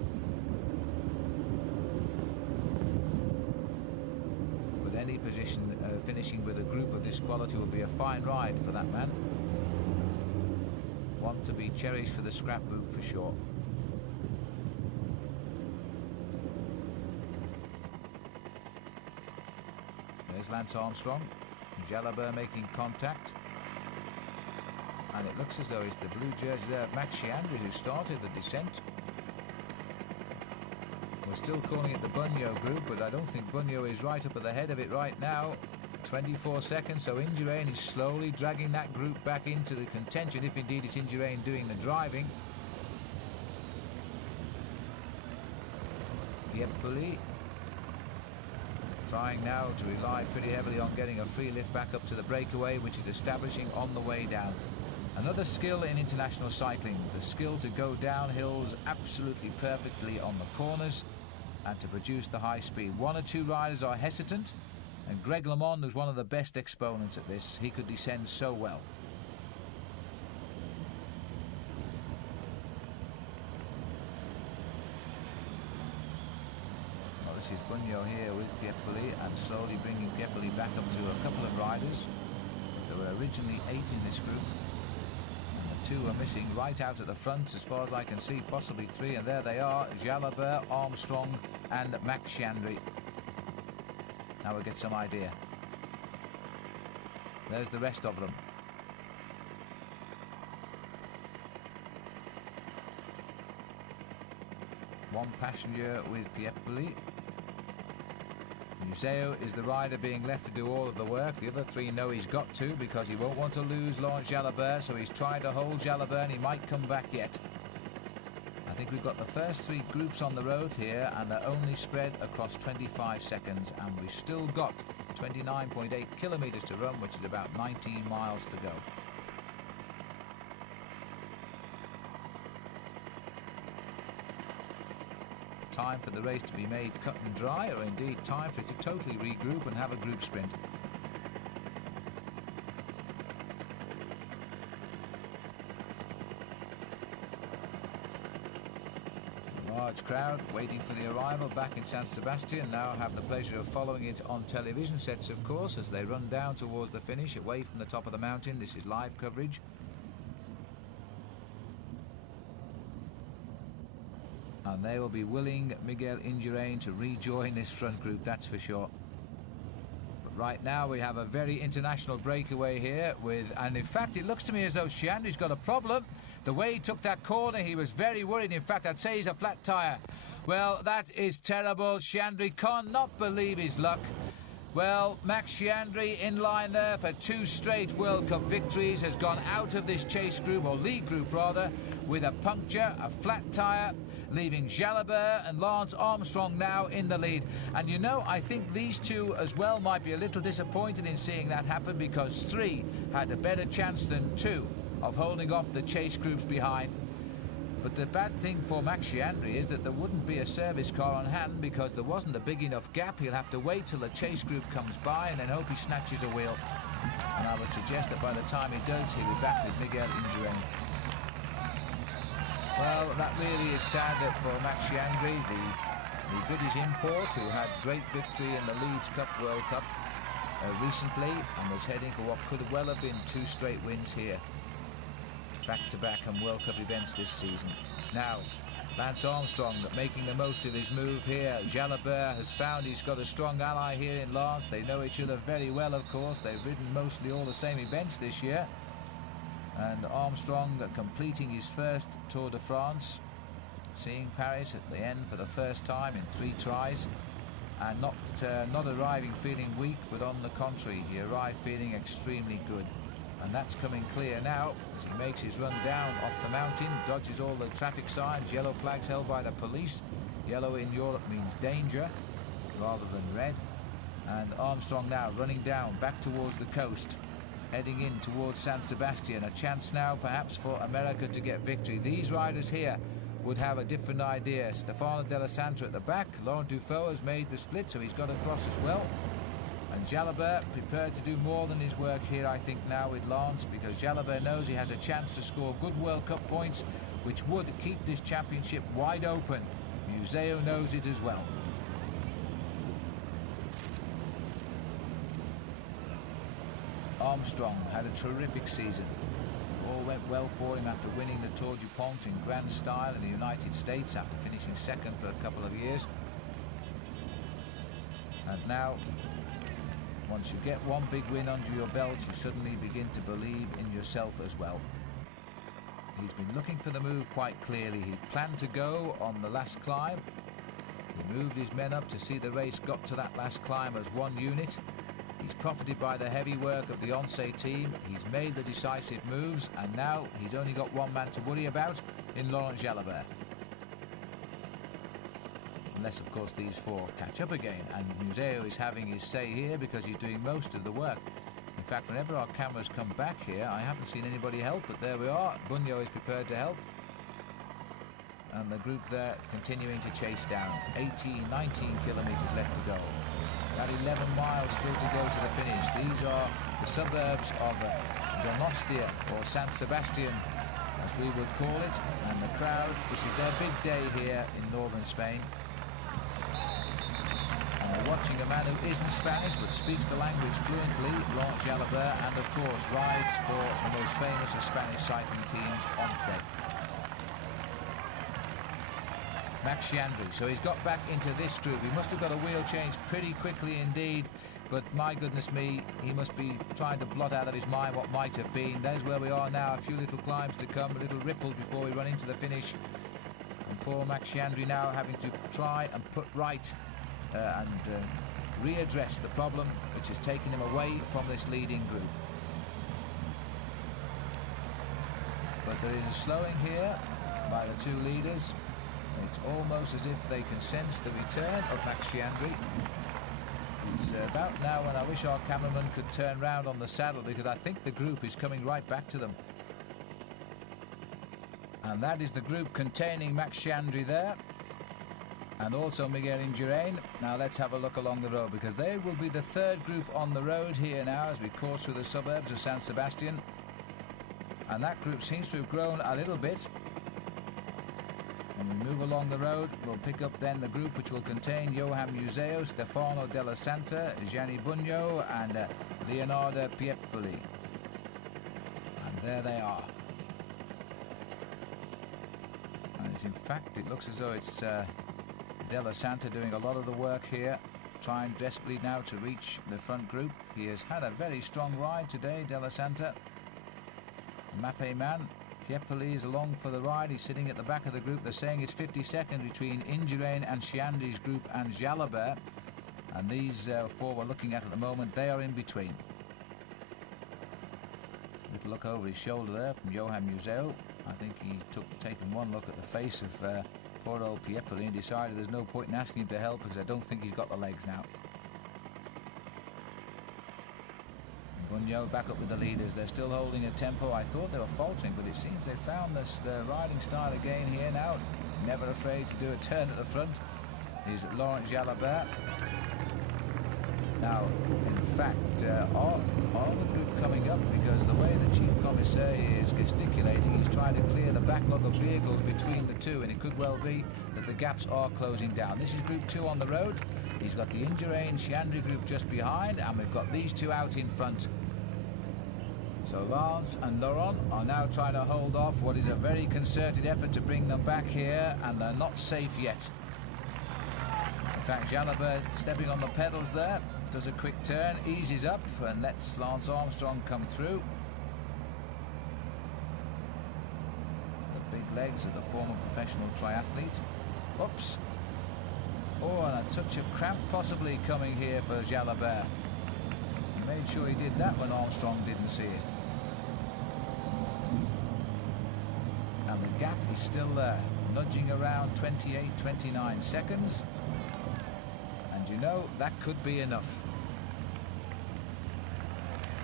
But any position finishing with a group of this quality will be a fine ride for that man. One to be cherished for the scrapbook for sure. There's Lance Armstrong. Jalabert making contact. and it looks as though it's the blue jersey there, Sciandri, who started the descent. We're still calling it the Bugno group, but I don't think Bugno is right up at the head of it right now. 24 seconds, so Indurain is slowly dragging that group back into the contention, if indeed it's Indurain doing the driving. Piepoli trying now to rely pretty heavily on getting a free lift back up to the breakaway, which is establishing on the way down. Another skill in international cycling, the skill to go down hills absolutely perfectly on the corners and to produce the high speed. One or two riders are hesitant, and Greg LeMond was one of the best exponents at this. He could descend so well. Well, this is Bugno here with Piepoli, and slowly bringing Piepoli back up to a couple of riders. There were originally 8 in this group. 2 are missing right out at the front, as far as I can see, possibly 3, and there they are, Jalabert, Armstrong and Sciandri. Now we'll get some idea. There's the rest of them. One passenger with Piepoli. Museeuw is the rider being left to do all of the work. The other 3 know he's got to, because he won't want to lose Laurent Jalabert, so he's trying to hold Jalabert, and he might come back yet. I think we've got the first 3 groups on the road here, and they're only spread across 25 seconds, and we've still got 29.8 kilometres to run, which is about 19 miles to go. Time for the race to be made cut and dry, or indeed time for it to totally regroup and have a group sprint. A large crowd waiting for the arrival back in San Sebastian now have the pleasure of following it on television sets, of course, as they run down towards the finish away from the top of the mountain. This is live coverage. And they will be willing Miguel Indurain to rejoin this front group, that's for sure. But right now we have a very international breakaway here and in fact it looks to me as though Sciandri's got a problem. The way he took that corner, he was very worried. In fact, I'd say he's a flat tyre. Well, that is terrible. Sciandri cannot believe his luck. Well, Sciandri in line there for 2 straight World Cup victories, has gone out of this chase group, or lead group rather, with a puncture, a flat tyre, leaving Jalabert and Lance Armstrong now in the lead. And you know, I think these 2 as well might be a little disappointed in seeing that happen, because 3 had a better chance than 2 of holding off the chase groups behind. But the bad thing for Sciandri is that there wouldn't be a service car on hand, because there wasn't a big enough gap. He'll have to wait till the chase group comes by and then hope he snatches a wheel. And I would suggest that by the time he does, he'll be back with Miguel Indurain. Well, that really is sad for Sciandri, the British import, who had great victory in the Leeds Cup World Cup recently, and was heading for what could well have been 2 straight wins here, back-to-back and World Cup events this season. Now, Lance Armstrong making the most of his move here. Jalabert has found he's got a strong ally here in Lance. They know each other very well, of course. They've ridden mostly all the same events this year. And Armstrong completing his first Tour de France, seeing Paris at the end for the first time in 3 tries, and not arriving feeling weak, but on the contrary, he arrived feeling extremely good. And that's coming clear now as he makes his run down off the mountain, dodges all the traffic signs, yellow flags held by the police. Yellow in Europe means danger rather than red. And Armstrong now running down back towards the coast, heading in towards San Sebastian. A chance now perhaps for America to get victory. These riders here would have a different idea. Stefano Della at the back. Laurent Dufault has made the split, so he's got across as well. And Jalabert prepared to do more than his work here, I think, now with Lance, because Jalabert knows he has a chance to score good World Cup points, which would keep this championship wide open. Museeuw knows it as well. Armstrong had a terrific season. All went well for him after winning the Tour du Pont in grand style in the United States after finishing second for a couple of years. And now, once you get one big win under your belt, you suddenly begin to believe in yourself as well. He's been looking for the move quite clearly. He planned to go on the last climb. He moved his men up to see the race got to that last climb as one unit. He's profited by the heavy work of the O.N.C.E team. He's made the decisive moves, and now he's only got one man to worry about in Laurent Jalabert. Unless, of course, these four catch up again, and Museeuw is having his say here because he's doing most of the work. In fact, whenever our cameras come back here, I haven't seen anybody help, but there we are. Bugno is prepared to help. And the group there continuing to chase down. 18, 19 kilometres left to go. About 11 miles still to go to the finish. These are the suburbs of Donostia, or San Sebastian, as we would call it. And the crowd, this is their big day here in northern Spain. And we're watching a man who isn't Spanish but speaks the language fluently, Laurent Jalabert, and of course rides for the most famous of Spanish cycling teams, O.N.C.E. Max Sciandri, so he's got back into this group. He must have got a wheel change pretty quickly indeed, but my goodness me, he must be trying to blot out of his mind what might have been. There's where we are now, a few little climbs to come, a little ripples before we run into the finish. And poor Max Sciandri now having to try and put right and readdress the problem which has taken him away from this leading group. But there is a slowing here by the two leaders. It's almost as if they can sense the return of Max Sciandri. It's about now when I wish our cameraman could turn round on the saddle, because I think the group is coming right back to them. And that is the group containing Max Sciandri there, and also Miguel Indurain. Now let's have a look along the road, because they will be the third group on the road here now as we course through the suburbs of San Sebastian. And that group seems to have grown a little bit. When we move along the road, we'll pick up then the group which will contain Johan Museeuw, Stefano Della, Gianni Bugno, and Leonardo Piepoli. And there they are. And in fact, it looks as though it's Della doing a lot of the work here, trying desperately now to reach the front group. He has had a very strong ride today, Della. Mapei man. Piepoli is along for the ride. He's sitting at the back of the group. They're saying it's 50 seconds between Indurain and Sciandri's group and Jalabert. And these four we're looking at the moment, they are in between. Little look over his shoulder there from Johan Museeuw. I think he taken one look at the face of poor old Piepoli and decided there's no point in asking him to help, because I don't think he's got the legs now. Bugno back up with the leaders. They're still holding a tempo. I thought they were faltering, but it seems they found the riding style again here now. Never afraid to do a turn at the front is Laurent Jalabert. Now, in fact, are the group coming up? Because the way the chief commissaire is gesticulating, he's trying to clear the backlog of vehicles between the two, and it could well be that the gaps are closing down. This is group 2 on the road. He's got the Indurain Sciandri group just behind, and we've got these two out in front. So Lance and Laurent are now trying to hold off what is a very concerted effort to bring them back here, and they're not safe yet. In fact, Jalabert stepping on the pedals there, does a quick turn, eases up, and lets Lance Armstrong come through. The big legs of the former professional triathlete. Oops. Oh, and a touch of cramp possibly coming here for Jalabert. He made sure he did that when Armstrong didn't see it. And the gap is still there, nudging around 28, 29 seconds. And you know, that could be enough.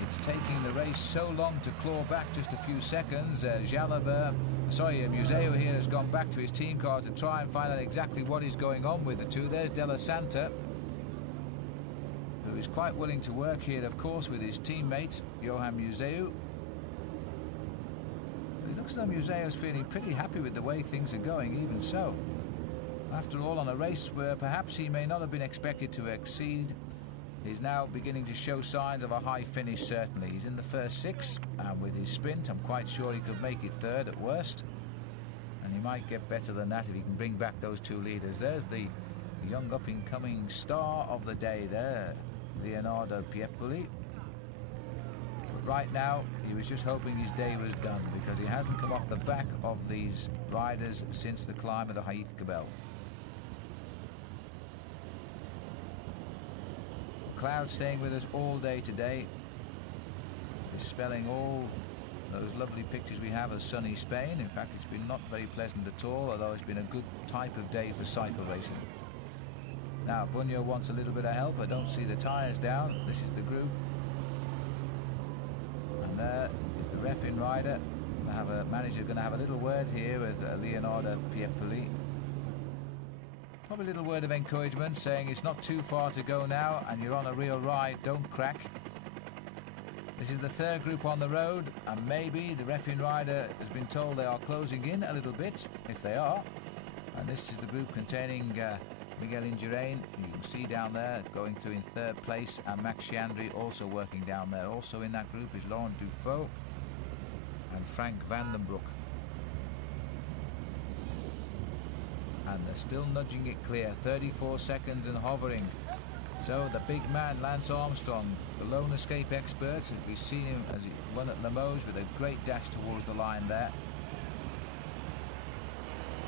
It's taking the race so long to claw back just a few seconds. Museeuw here has gone back to his team car to try and find out exactly what is going on with the two. There's Della, who is quite willing to work here, of course, with his teammate, Johan Museeuw. But it looks as though Museeuw's feeling pretty happy with the way things are going, even so. After all, on a race where perhaps he may not have been expected to exceed, he's now beginning to show signs of a high finish, certainly. He's in the first 6, and with his sprint, I'm quite sure he could make it 3rd at worst. And he might get better than that if he can bring back those two leaders. There's the young up-and-coming star of the day there, Leonardo Piepoli. But right now he was just hoping his day was done, because he hasn't come off the back of these riders since the climb of the Mapei-GB. Clouds staying with us all day today, dispelling all those lovely pictures we have of sunny Spain. In fact, it's been not very pleasant at all, although it's been a good type of day for cycle racing. Now Bugno wants a little bit of help. I don't see the tyres down. This is the group, and there is the Refin rider. Manager going to have a little word here with Leonardo Piepoli. Probably a little word of encouragement, saying it's not too far to go now and you're on a real ride, don't crack. This is the third group on the road, and maybe the Refin rider has been told they are closing in a little bit, if they are. And this is the group containing Miguel Indurain, you can see down there, going through in third place, and Sciandri also working down there. Also in that group is Laurent and Frank Vandenbroucke. And they're still nudging it clear, 34 seconds and hovering. So the big man, Lance Armstrong, the lone escape expert, as we've seen him as he won at Limoges with a great dash towards the line there.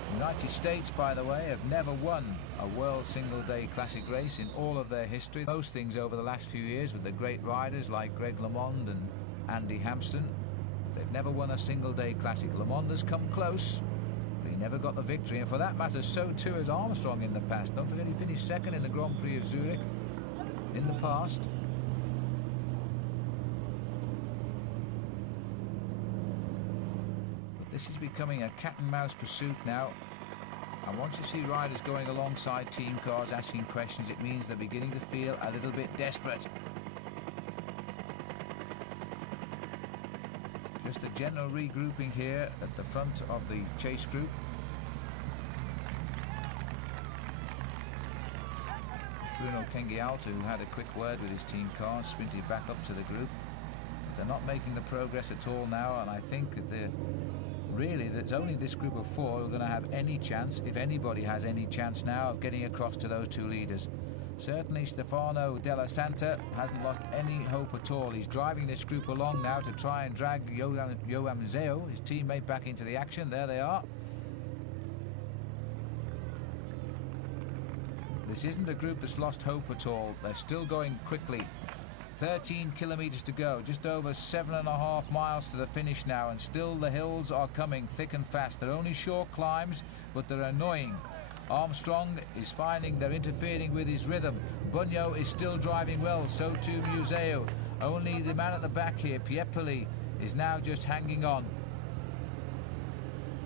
The United States, by the way, have never won a world single-day classic race in all of their history. Most things over the last few years with the great riders like Greg LeMond and Andy Hampston. They've never won a single-day classic. LeMond has come close, but he never got the victory, and for that matter, so too has Armstrong in the past. Don't forget he finished second in the Grand Prix of Zurich in the past. But this is becoming a cat-and-mouse pursuit now. And once you see riders going alongside team cars asking questions, it means they're beginning to feel a little bit desperate. Just a general regrouping here at the front of the chase group. Bruno Cenghialta, who had a quick word with his team car, sprinted back up to the group. They're not making the progress at all now, and I think that there's only this group of four who are going to have any chance, if anybody has any chance now, of getting across to those two leaders. Certainly Stefano Della Santa hasn't lost any hope at all. He's driving this group along now to try and drag Johan, his teammate, back into the action. There they are. This isn't a group that's lost hope at all. They're still going quickly. 13 kilometers to go, just over 7.5 miles to the finish now, and still the hills are coming thick and fast. They're only short climbs, but they're annoying. Armstrong is finding they're interfering with his rhythm. Bugno is still driving well, so too Museeuw. Only the man at the back here, Piepoli, is now just hanging on.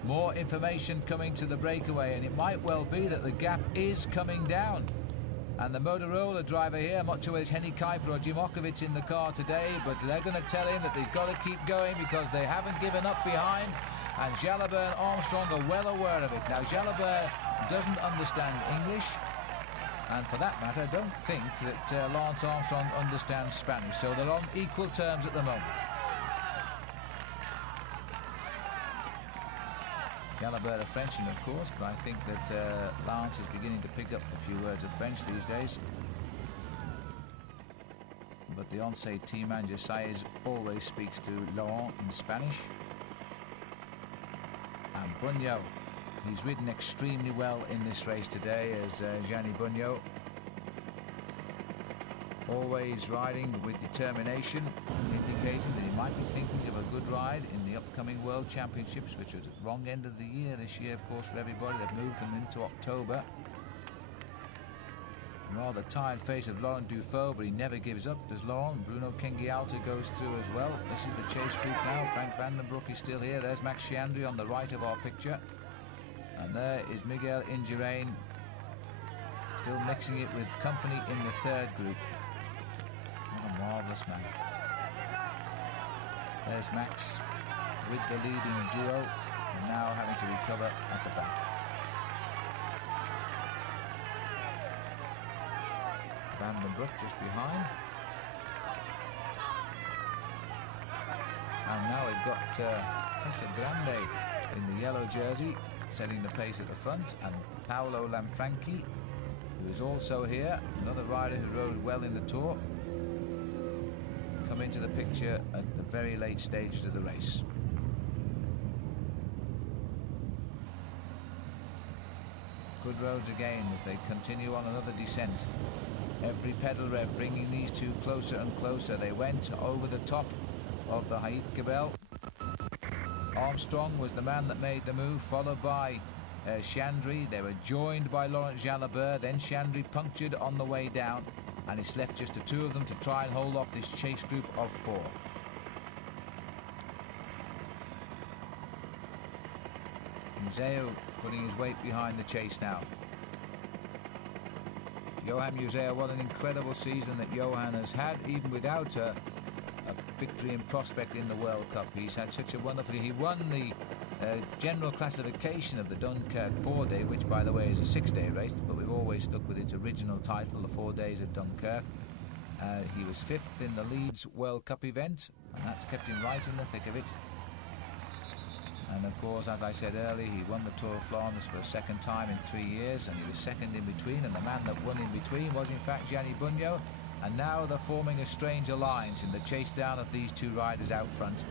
More information coming to the breakaway, and it might well be that the gap is coming down. And the Motorola driver here, I'm not sure whether it's Henny Kuiper or Jimokovic in the car today, but they're going to tell him that they've got to keep going because they haven't given up behind. And Jalabert and Armstrong are well aware of it. Now, Jalabert doesn't understand English, and for that matter, I don't think that Lance Armstrong understands Spanish, so they're on equal terms at the moment. Jalabert a Frenchman, of course, but I think that Lance is beginning to pick up a few words of French these days. But the O.N.C.E team manager Saez always speaks to Laurent in Spanish. And Bugno, he's ridden extremely well in this race today as Gianni Bugno. Always riding with determination, indicating that he might be thinking of a good ride in the upcoming World Championships, which are at the wrong end of the year this year, of course, for everybody. They've moved them into October. Rather tired face of Laurent Dufaux, but he never gives up, does Laurent. Bruno Cenghialta goes through as well. This is the chase group now. Frank Vandenbroucke is still here. There's Sciandri on the right of our picture. And there is Miguel Indurain, still mixing it with company in the third group. What a marvellous man. There's Max with the leading duo, and now having to recover at the back. Vandenbroucke just behind. And now we've got Casagrande in the yellow jersey, setting the pace at the front, and Paolo Lanfranchi, who is also here, another rider who rode well in the Tour, coming come into the picture at the very late stages of the race. Good roads again as they continue on another descent. Every pedal rev bringing these two closer and closer. They went over the top of the Mapei-GB. Armstrong was the man that made the move, followed by Sciandri. They were joined by Laurent Jalabert. Then Sciandri punctured on the way down, and it's left just the two of them to try and hold off this chase group of four. Museeuw putting his weight behind the chase now. Johan Museeuw, what an incredible season that Johan has had, even without a victory in prospect in the World Cup. He's had such a wonderful... He won the general classification of the Dunkirk 4-day, which, by the way, is a 6-day race, but we've always stuck with its original title, the 4 days of Dunkirk. He was 5th in the Leeds World Cup event, and that's kept him right in the thick of it. And of course, as I said earlier, he won the Tour of Flanders for a second time in 3 years, and he was second in between, and the man that won in between was in fact Gianni Bugno. And now they're forming a strange alliance in the chase down of these two riders out front.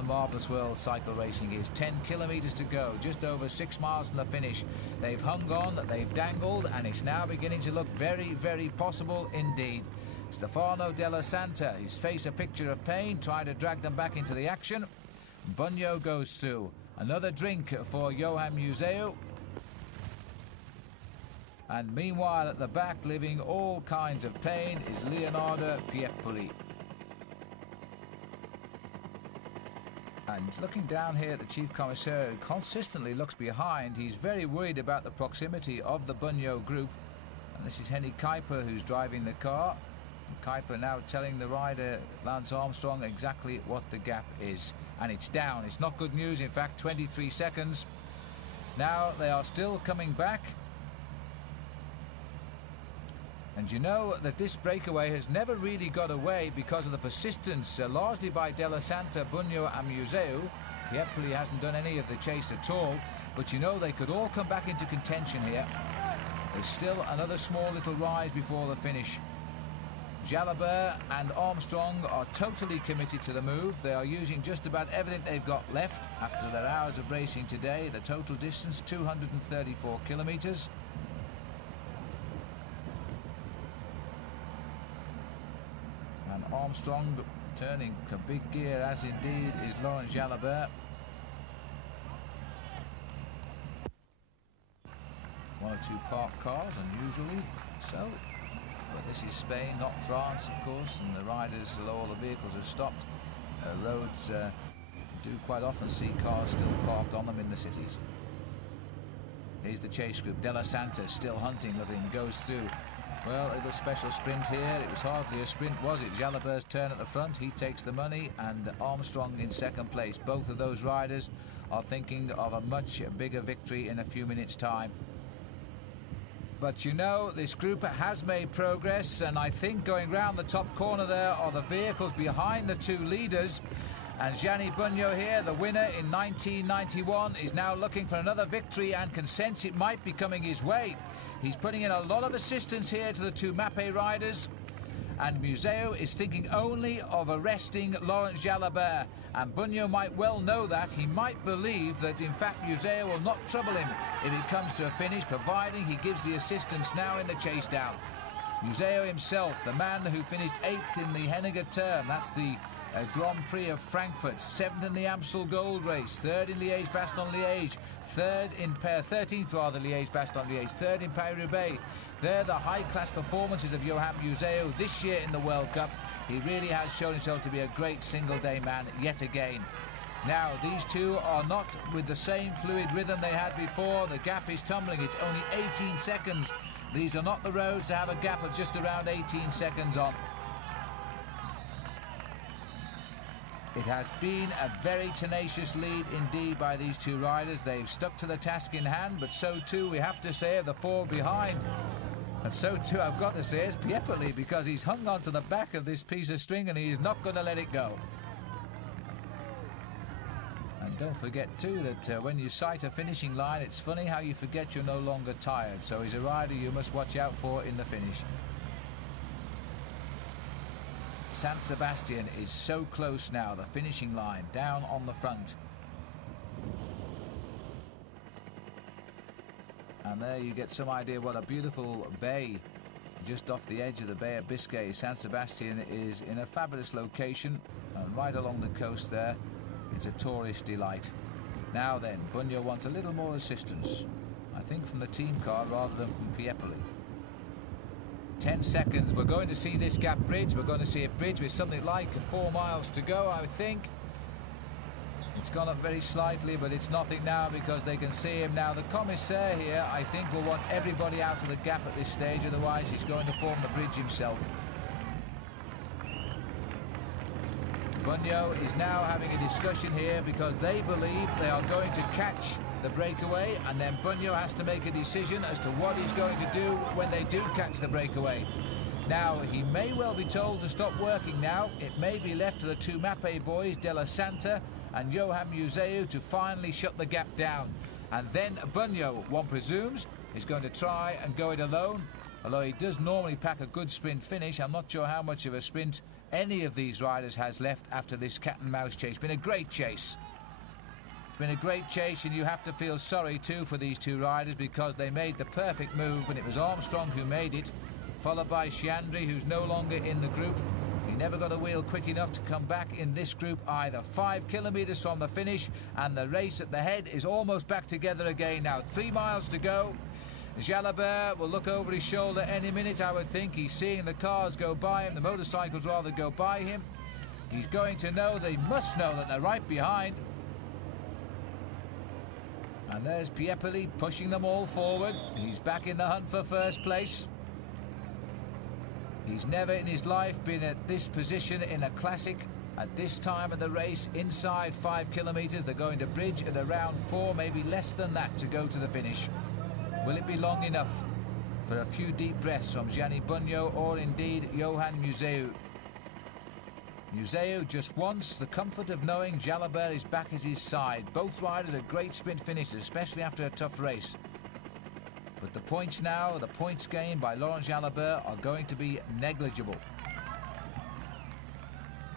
A marvellous world cycle racing is. 10 kilometres to go, just over 6 miles from the finish. They've hung on, they've dangled, and it's now beginning to look very, very possible indeed. Stefano Della Santa, his face a picture of pain, trying to drag them back into the action. Bugno goes through. Another drink for Johan Museeuw. And meanwhile at the back, living all kinds of pain, is Leonardo Piepoli. And looking down here at the Chief Commissary, who consistently looks behind, he's very worried about the proximity of the Bugno group. And this is Henny Kuiper who's driving the car. And Kuiper now telling the rider, Lance Armstrong, exactly what the gap is. And it's down. It's not good news, in fact, 23 seconds. Now they are still coming back. And you know that this breakaway has never really got away because of the persistence, largely by Della Santa, Bugno and Museeuw. Piepoli hasn't done any of the chase at all, but you know they could all come back into contention here. There's still another small little rise before the finish. Jalabert and Armstrong are totally committed to the move. They are using just about everything they've got left after their hours of racing today. The total distance, 234 kilometres. And Armstrong turning a big gear, as indeed is Laurent Jalabert. One or two parked cars, unusually so. But this is Spain, not France, of course, and the riders, all the vehicles are stopped. Roads do quite often see cars still parked on them in the cities. Here's the chase group. Della Santa still hunting, looking, goes through. Well, a little special sprint here. It was hardly a sprint, was it? Jalabert's turn at the front. He takes the money, and Armstrong in second place. Both of those riders are thinking of a much bigger victory in a few minutes' time. But you know, this group has made progress, and I think going round the top corner there are the vehicles behind the two leaders. And Gianni Bugno here, the winner in 1991, is now looking for another victory and can sense it might be coming his way. He's putting in a lot of assistance here to the two Mapei riders. And Museeuw is thinking only of arresting Laurent Jalabert. And Bugno might well know that. He might believe that, in fact, Museeuw will not trouble him if it comes to a finish, providing he gives the assistance now in the chase down. Museeuw himself, the man who finished 8th in the Henniger term, that's the Grand Prix of Frankfurt, 7th in the Amstel Gold Race, 3rd in Liège-Bastogne-Liège, 13th rather, Liège-Bastogne-Liège, 3rd in Paris-Roubaix. They're the high-class performances of Johan Museeuw this year in the World Cup. He really has shown himself to be a great single-day man yet again. Now, these two are not with the same fluid rhythm they had before. The gap is tumbling. It's only 18 seconds. These are not the roads to have a gap of just around 18 seconds on. It has been a very tenacious lead indeed by these two riders. They've stuck to the task in hand, but so too, we have to say, are the four behind. And so too, I've got to say, is Piepoli, because he's hung on to the back of this piece of string and he's not going to let it go. And don't forget too that when you sight a finishing line, it's funny how you forget you're no longer tired. So he's a rider you must watch out for in the finish. San Sebastián is so close now, the finishing line, down on the front. And there you get some idea what a beautiful bay just off the edge of the Bay of Biscay. San Sebastián is in a fabulous location and right along the coast there. It's a tourist delight. Now then, Bugno wants a little more assistance, I think from the team car rather than from Piepoli. 10 seconds. We're going to see this gap bridge. We're going to see a bridge with something like 4 miles to go, I think. It's gone up very slightly, but it's nothing now because they can see him now. The commissaire here, I think, will want everybody out of the gap at this stage, otherwise he's going to form the bridge himself. Bugno is now having a discussion here because they believe they are going to catch the breakaway, and then Bugno has to make a decision as to what he's going to do when they do catch the breakaway. Now, he may well be told to stop working now. It may be left to the two Mapei boys, Della and Johan Museeuw, to finally shut the gap down. And then Bugno, one presumes, is going to try and go it alone. Although he does normally pack a good sprint finish, I'm not sure how much of a sprint any of these riders has left after this cat and mouse chase. It's been a great chase. It's been a great chase, and you have to feel sorry too for these two riders because they made the perfect move, and it was Armstrong who made it, followed by Sciandri, who's no longer in the group. He never got a wheel quick enough to come back in this group either. 5 kilometres from the finish, and the race at the head is almost back together again now. 3 miles to go. Jalabert will look over his shoulder any minute, I would think. He's seeing the cars go by him, the motorcycles rather go by him. He's going to know, they must know that they're right behind. And there's Piepoli pushing them all forward. He's back in the hunt for first place. He's never in his life been at this position in a classic at this time of the race, inside 5 kilometres. They're going to bridge at around 4, maybe less than that, to go to the finish. Will it be long enough for a few deep breaths from Gianni Bugno or indeed Johan Museeuw? Museeuw just wants the comfort of knowing Jalabert is back at his side. Both riders are great sprint finishers, especially after a tough race. But the points now, the points gained by Laurent Jalabert are going to be negligible.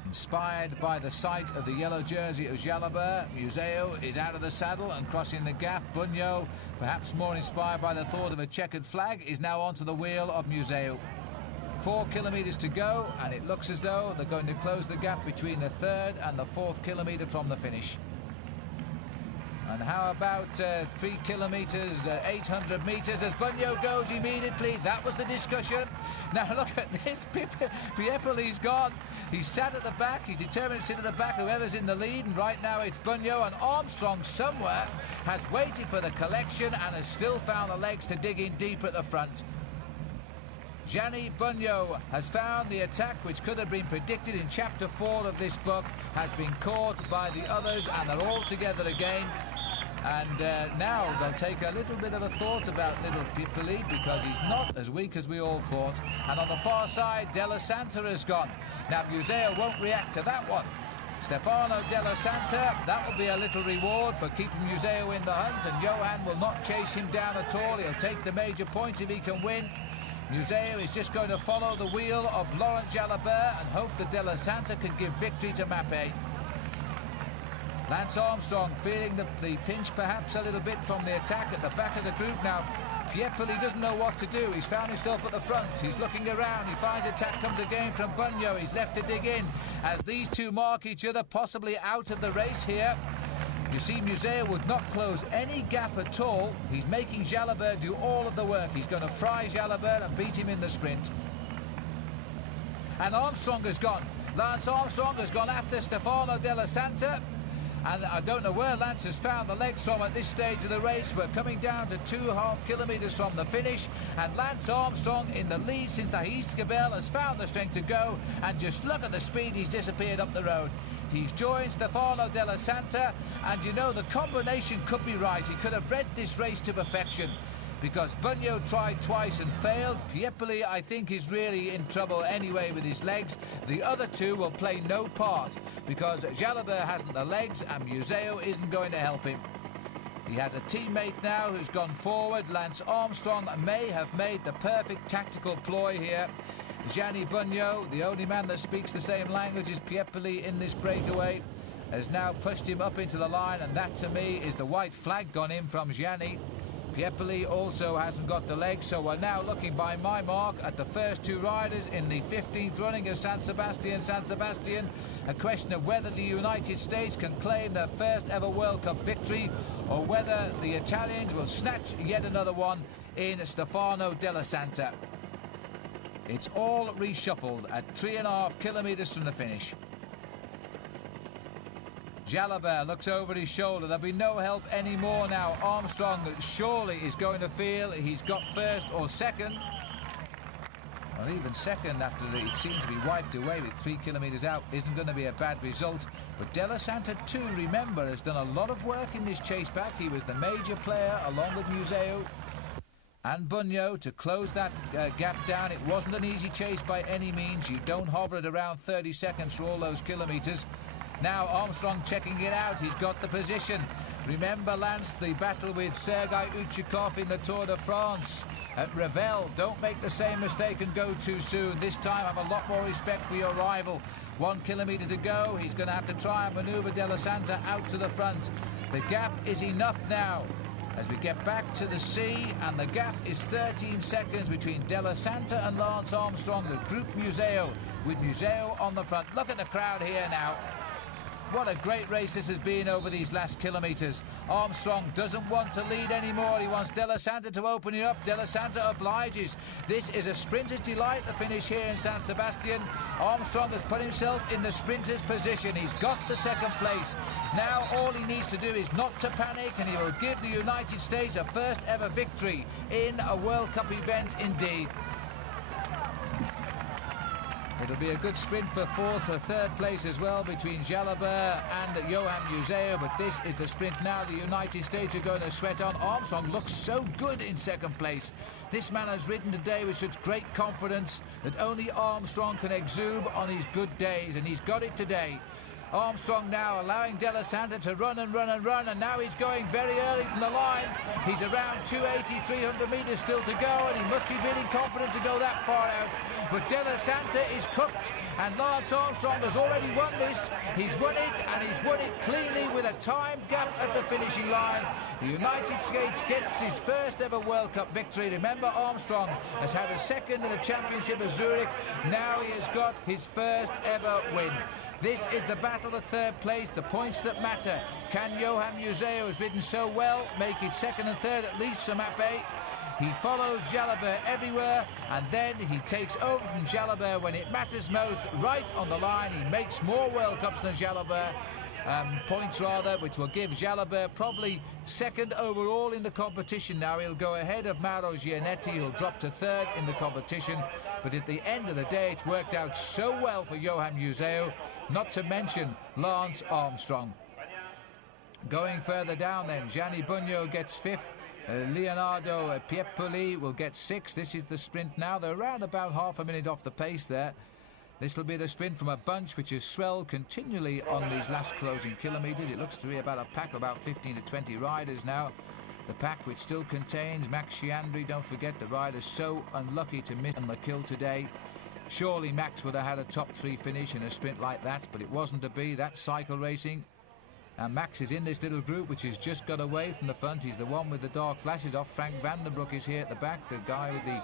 Inspired by the sight of the yellow jersey of Jalabert, Museeuw is out of the saddle and crossing the gap. Bugno, perhaps more inspired by the thought of a checkered flag, is now onto the wheel of Museeuw. 4 kilometres to go, and it looks as though they're going to close the gap between the 3rd and the 4th kilometre from the finish. And how about 3 kilometres, 800 metres as Bugno goes immediately? That was the discussion. Now look at this, Piepoli's gone. He's sat at the back, he's determined to sit at the back, whoever's in the lead, and right now it's Bugno, and Armstrong somewhere has waited for the collection and has still found the legs to dig in deep at the front. Gianni Bugno has found the attack which could have been predicted in chapter 4 of this book, has been caught by the others, and they're all together again. And now they'll take a little bit of a thought about little Piepoli because he's not as weak as we all thought. And on the far side, Della has gone. Now Museeuw won't react to that one. Stefano Della, that will be a little reward for keeping Museeuw in the hunt, and Johan will not chase him down at all. He'll take the major points if he can win. Museeuw is just going to follow the wheel of Laurent Jalabert and hope that Della can give victory to Mapei. Lance Armstrong feeling the pinch perhaps a little bit from the attack at the back of the group now. Piepoli doesn't know what to do. He's found himself at the front. He's looking around. He finds attack comes again from Bugno. He's left to dig in as these two mark each other, possibly out of the race here. You see, Museeuw would not close any gap at all. He's making Jalabert do all of the work. He's going to fry Jalabert and beat him in the sprint. And Armstrong has gone. Lance Armstrong has gone after Stefano Della. And I don't know where Lance has found the legs from at this stage of the race. We're coming down to 2.5 kilometres from the finish, and Lance Armstrong in the lead since the Jesper has found the strength to go, and just look at the speed he's disappeared up the road. He's joined Stefano Della, and you know the combination could be right. He could have read this race to perfection, because Bugno tried twice and failed. Piepoli, I think, is really in trouble anyway with his legs. The other two will play no part because Jalabert hasn't the legs and Museeuw isn't going to help him. He has a teammate now who's gone forward. Lance Armstrong may have made the perfect tactical ploy here. Gianni Bugno, the only man that speaks the same language as Piepoli in this breakaway, has now pushed him up into the line, and that to me is the white flag gone in from Gianni. Piepoli also hasn't got the legs, so we're now looking by my mark at the first two riders in the 15th running of San Sebastian. A question of whether the United States can claim their first ever World Cup victory, or whether the Italians will snatch yet another one in Stefano Della. It's all reshuffled at 3.5 kilometres from the finish. Jalabert looks over his shoulder. There'll be no help anymore now. Armstrong surely is going to feel he's got first or second. Well, even second after it seemed to be wiped away with 3 kilometres out isn't going to be a bad result. But Della too, remember, has done a lot of work in this chase back. He was the major player along with Museeuw and Bugno to close that gap down. It wasn't an easy chase by any means. You don't hover at around 30 seconds for all those kilometres. Now Armstrong checking it out. He's got the position. Remember, Lance, the battle with Sergei Uchikov in the Tour de France at Revel. Don't make the same mistake and go too soon. This time have a lot more respect for your rival. 1 kilometre to go. He's going to have to try and manoeuvre Della out to the front. The gap is enough now as we get back to the sea, and the gap is 13 seconds between Della and Lance Armstrong, the group Museeuw, with Museeuw on the front. Look at the crowd here now. What a great race this has been over these last kilometres. Armstrong doesn't want to lead anymore. He wants Della to open it up. Della obliges. This is a sprinter's delight, the finish here in San Sebastian. Armstrong has put himself in the sprinter's position. He's got the second place. Now all he needs to do is not to panic, and he will give the United States a first ever victory in a World Cup event indeed. It'll be a good sprint for fourth or third place as well between Jalabert and Johan Museeuw, but this is the sprint now. The United States are going to sweat on. Armstrong looks so good in second place. This man has ridden today with such great confidence that only Armstrong can exude on his good days, and he's got it today. Armstrong now allowing Della to run and run and run, and now he's going very early from the line. He's around 280, 300 metres still to go, and he must be feeling confident to go that far out. But Della is cooked, and Lance Armstrong has already won this. He's won it, and he's won it cleanly with a timed gap at the finishing line. The United States gets his first ever World Cup victory. Remember, Armstrong has had a second in the Championship of Zurich. Now he has got his first ever win. This is the battle of third place, the points that matter. Can Johan Museeuw, who's ridden so well, make it second and third at least for Mapei? He follows Jalabert everywhere, and then he takes over from Jalabert when it matters most, right on the line. He makes more World Cups than Jalabert, points rather, which will give Jalabert probably second overall in the competition now. He'll go ahead of Mauro Gianetti, who'll drop to third in the competition. But at the end of the day, it's worked out so well for Johan Museeuw, not to mention Lance Armstrong. Going further down then, Gianni Bugno gets fifth. Leonardo Piepoli will get sixth. This is the sprint now. They're around about half a minute off the pace there. This will be the sprint from a bunch which has swelled continually on these last closing kilometres. It looks to be about a pack of about 15 to 20 riders now. The pack which still contains Max Sciandri, don't forget, the rider so unlucky to miss on the kill today. Surely Max would have had a top three finish in a sprint like that, but it wasn't to be. That's cycle racing. And Max is in this little group which has just got away from the front. He's the one with the dark glasses off. Frank Vandenbroucke is here at the back, the guy with the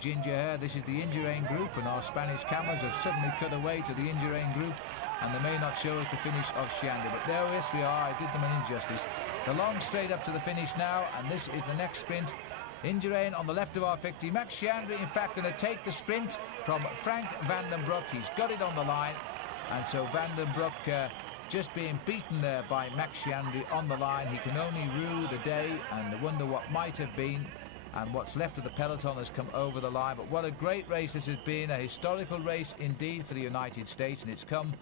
ginger hair. This is the Indurain group, and our Spanish cameras have suddenly cut away to the Indurain group, and they may not show us the finish of Sciandri. But there, yes, we are. I did them an injustice. The long straight up to the finish now, and this is the next sprint. Indurain on the left of our 50. Max Sciandri, in fact, going to take the sprint from Frank Vandenbroucke. He's got it on the line, and so Vandenbroucke just being beaten there by Max Sciandri on the line. He can only rue the day and wonder what might have been, and what's left of the peloton has come over the line. But what a great race this has been, a historical race indeed for the United States, and it's come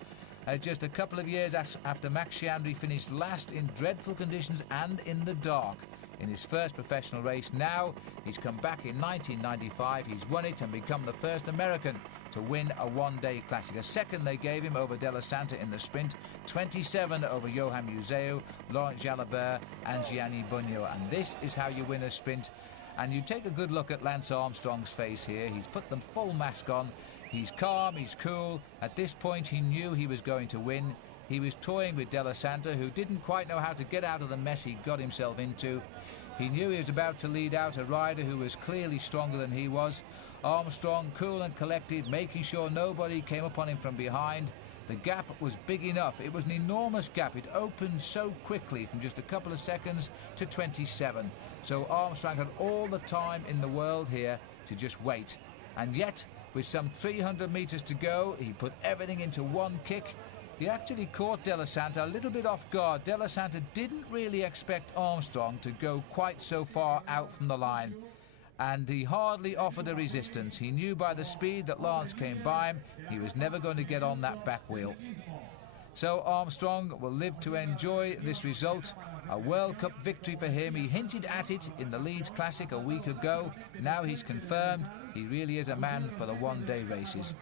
just a couple of years after Max Sciandri finished last in dreadful conditions and in the dark in his first professional race. Now he's come back in 1995, he's won it and become the first American to win a one-day classic. A second they gave him over Della in the sprint, 27 over Johan Museeuw, Laurent Jalabert and Gianni Bugno. And this is how you win a sprint. And you take a good look at Lance Armstrong's face here. He's put the full mask on. He's calm, he's cool. At this point he knew he was going to win. He was toying with Della who didn't quite know how to get out of the mess he got himself into. He knew he was about to lead out a rider who was clearly stronger than he was. Armstrong, cool and collected, making sure nobody came up on him from behind. The gap was big enough. It was an enormous gap. It opened so quickly from just a couple of seconds to 27. So Armstrong had all the time in the world here to just wait. And yet, with some 300 metres to go, he put everything into one kick. He actually caught Della a little bit off guard. Della didn't really expect Armstrong to go quite so far out from the line. And he hardly offered a resistance. He knew by the speed that Lance came by him, he was never going to get on that back wheel. So Armstrong will live to enjoy this result. A World Cup victory for him. He hinted at it in the Leeds Classic a week ago. Now he's confirmed he really is a man for the one-day races.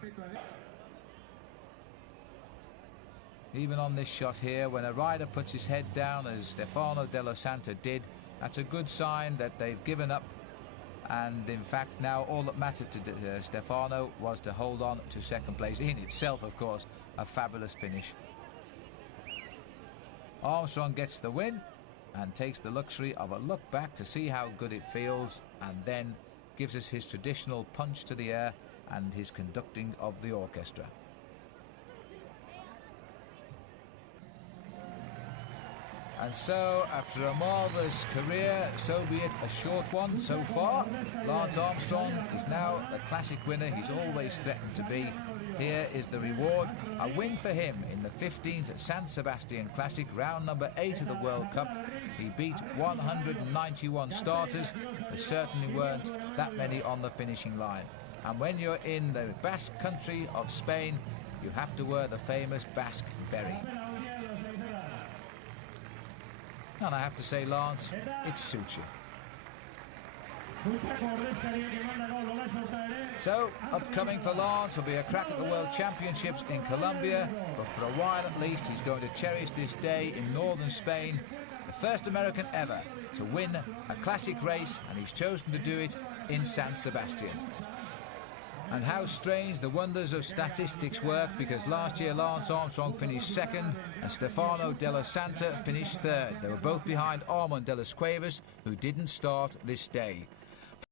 Even on this shot here, when a rider puts his head down, as Stefano Della did, that's a good sign that they've given up. And in fact, now all that mattered to Stefano was to hold on to second place. In itself, of course, a fabulous finish. Armstrong gets the win and takes the luxury of a look back to see how good it feels, and then gives us his traditional punch to the air and his conducting of the orchestra. And so, after a marvellous career, so be it a short one so far, Lance Armstrong is now the classic winner he's always threatened to be. Here is the reward, a win for him in the 15th San Sebastian Classic, round number 8 of the World Cup. He beat 191 starters. There certainly weren't that many on the finishing line. And when you're in the Basque country of Spain, you have to wear the famous Basque beret. And I have to say, Lance, it suits you. So, upcoming for Lance will be a crack at the World Championships in Colombia, but for a while at least he's going to cherish this day in northern Spain, the first American ever to win a classic race, and he's chosen to do it in San Sebastian. And how strange the wonders of statistics work, because last year Lance Armstrong finished second and Stefano Della finished third. They were both behind Armand de los Cuevas, who didn't start this day.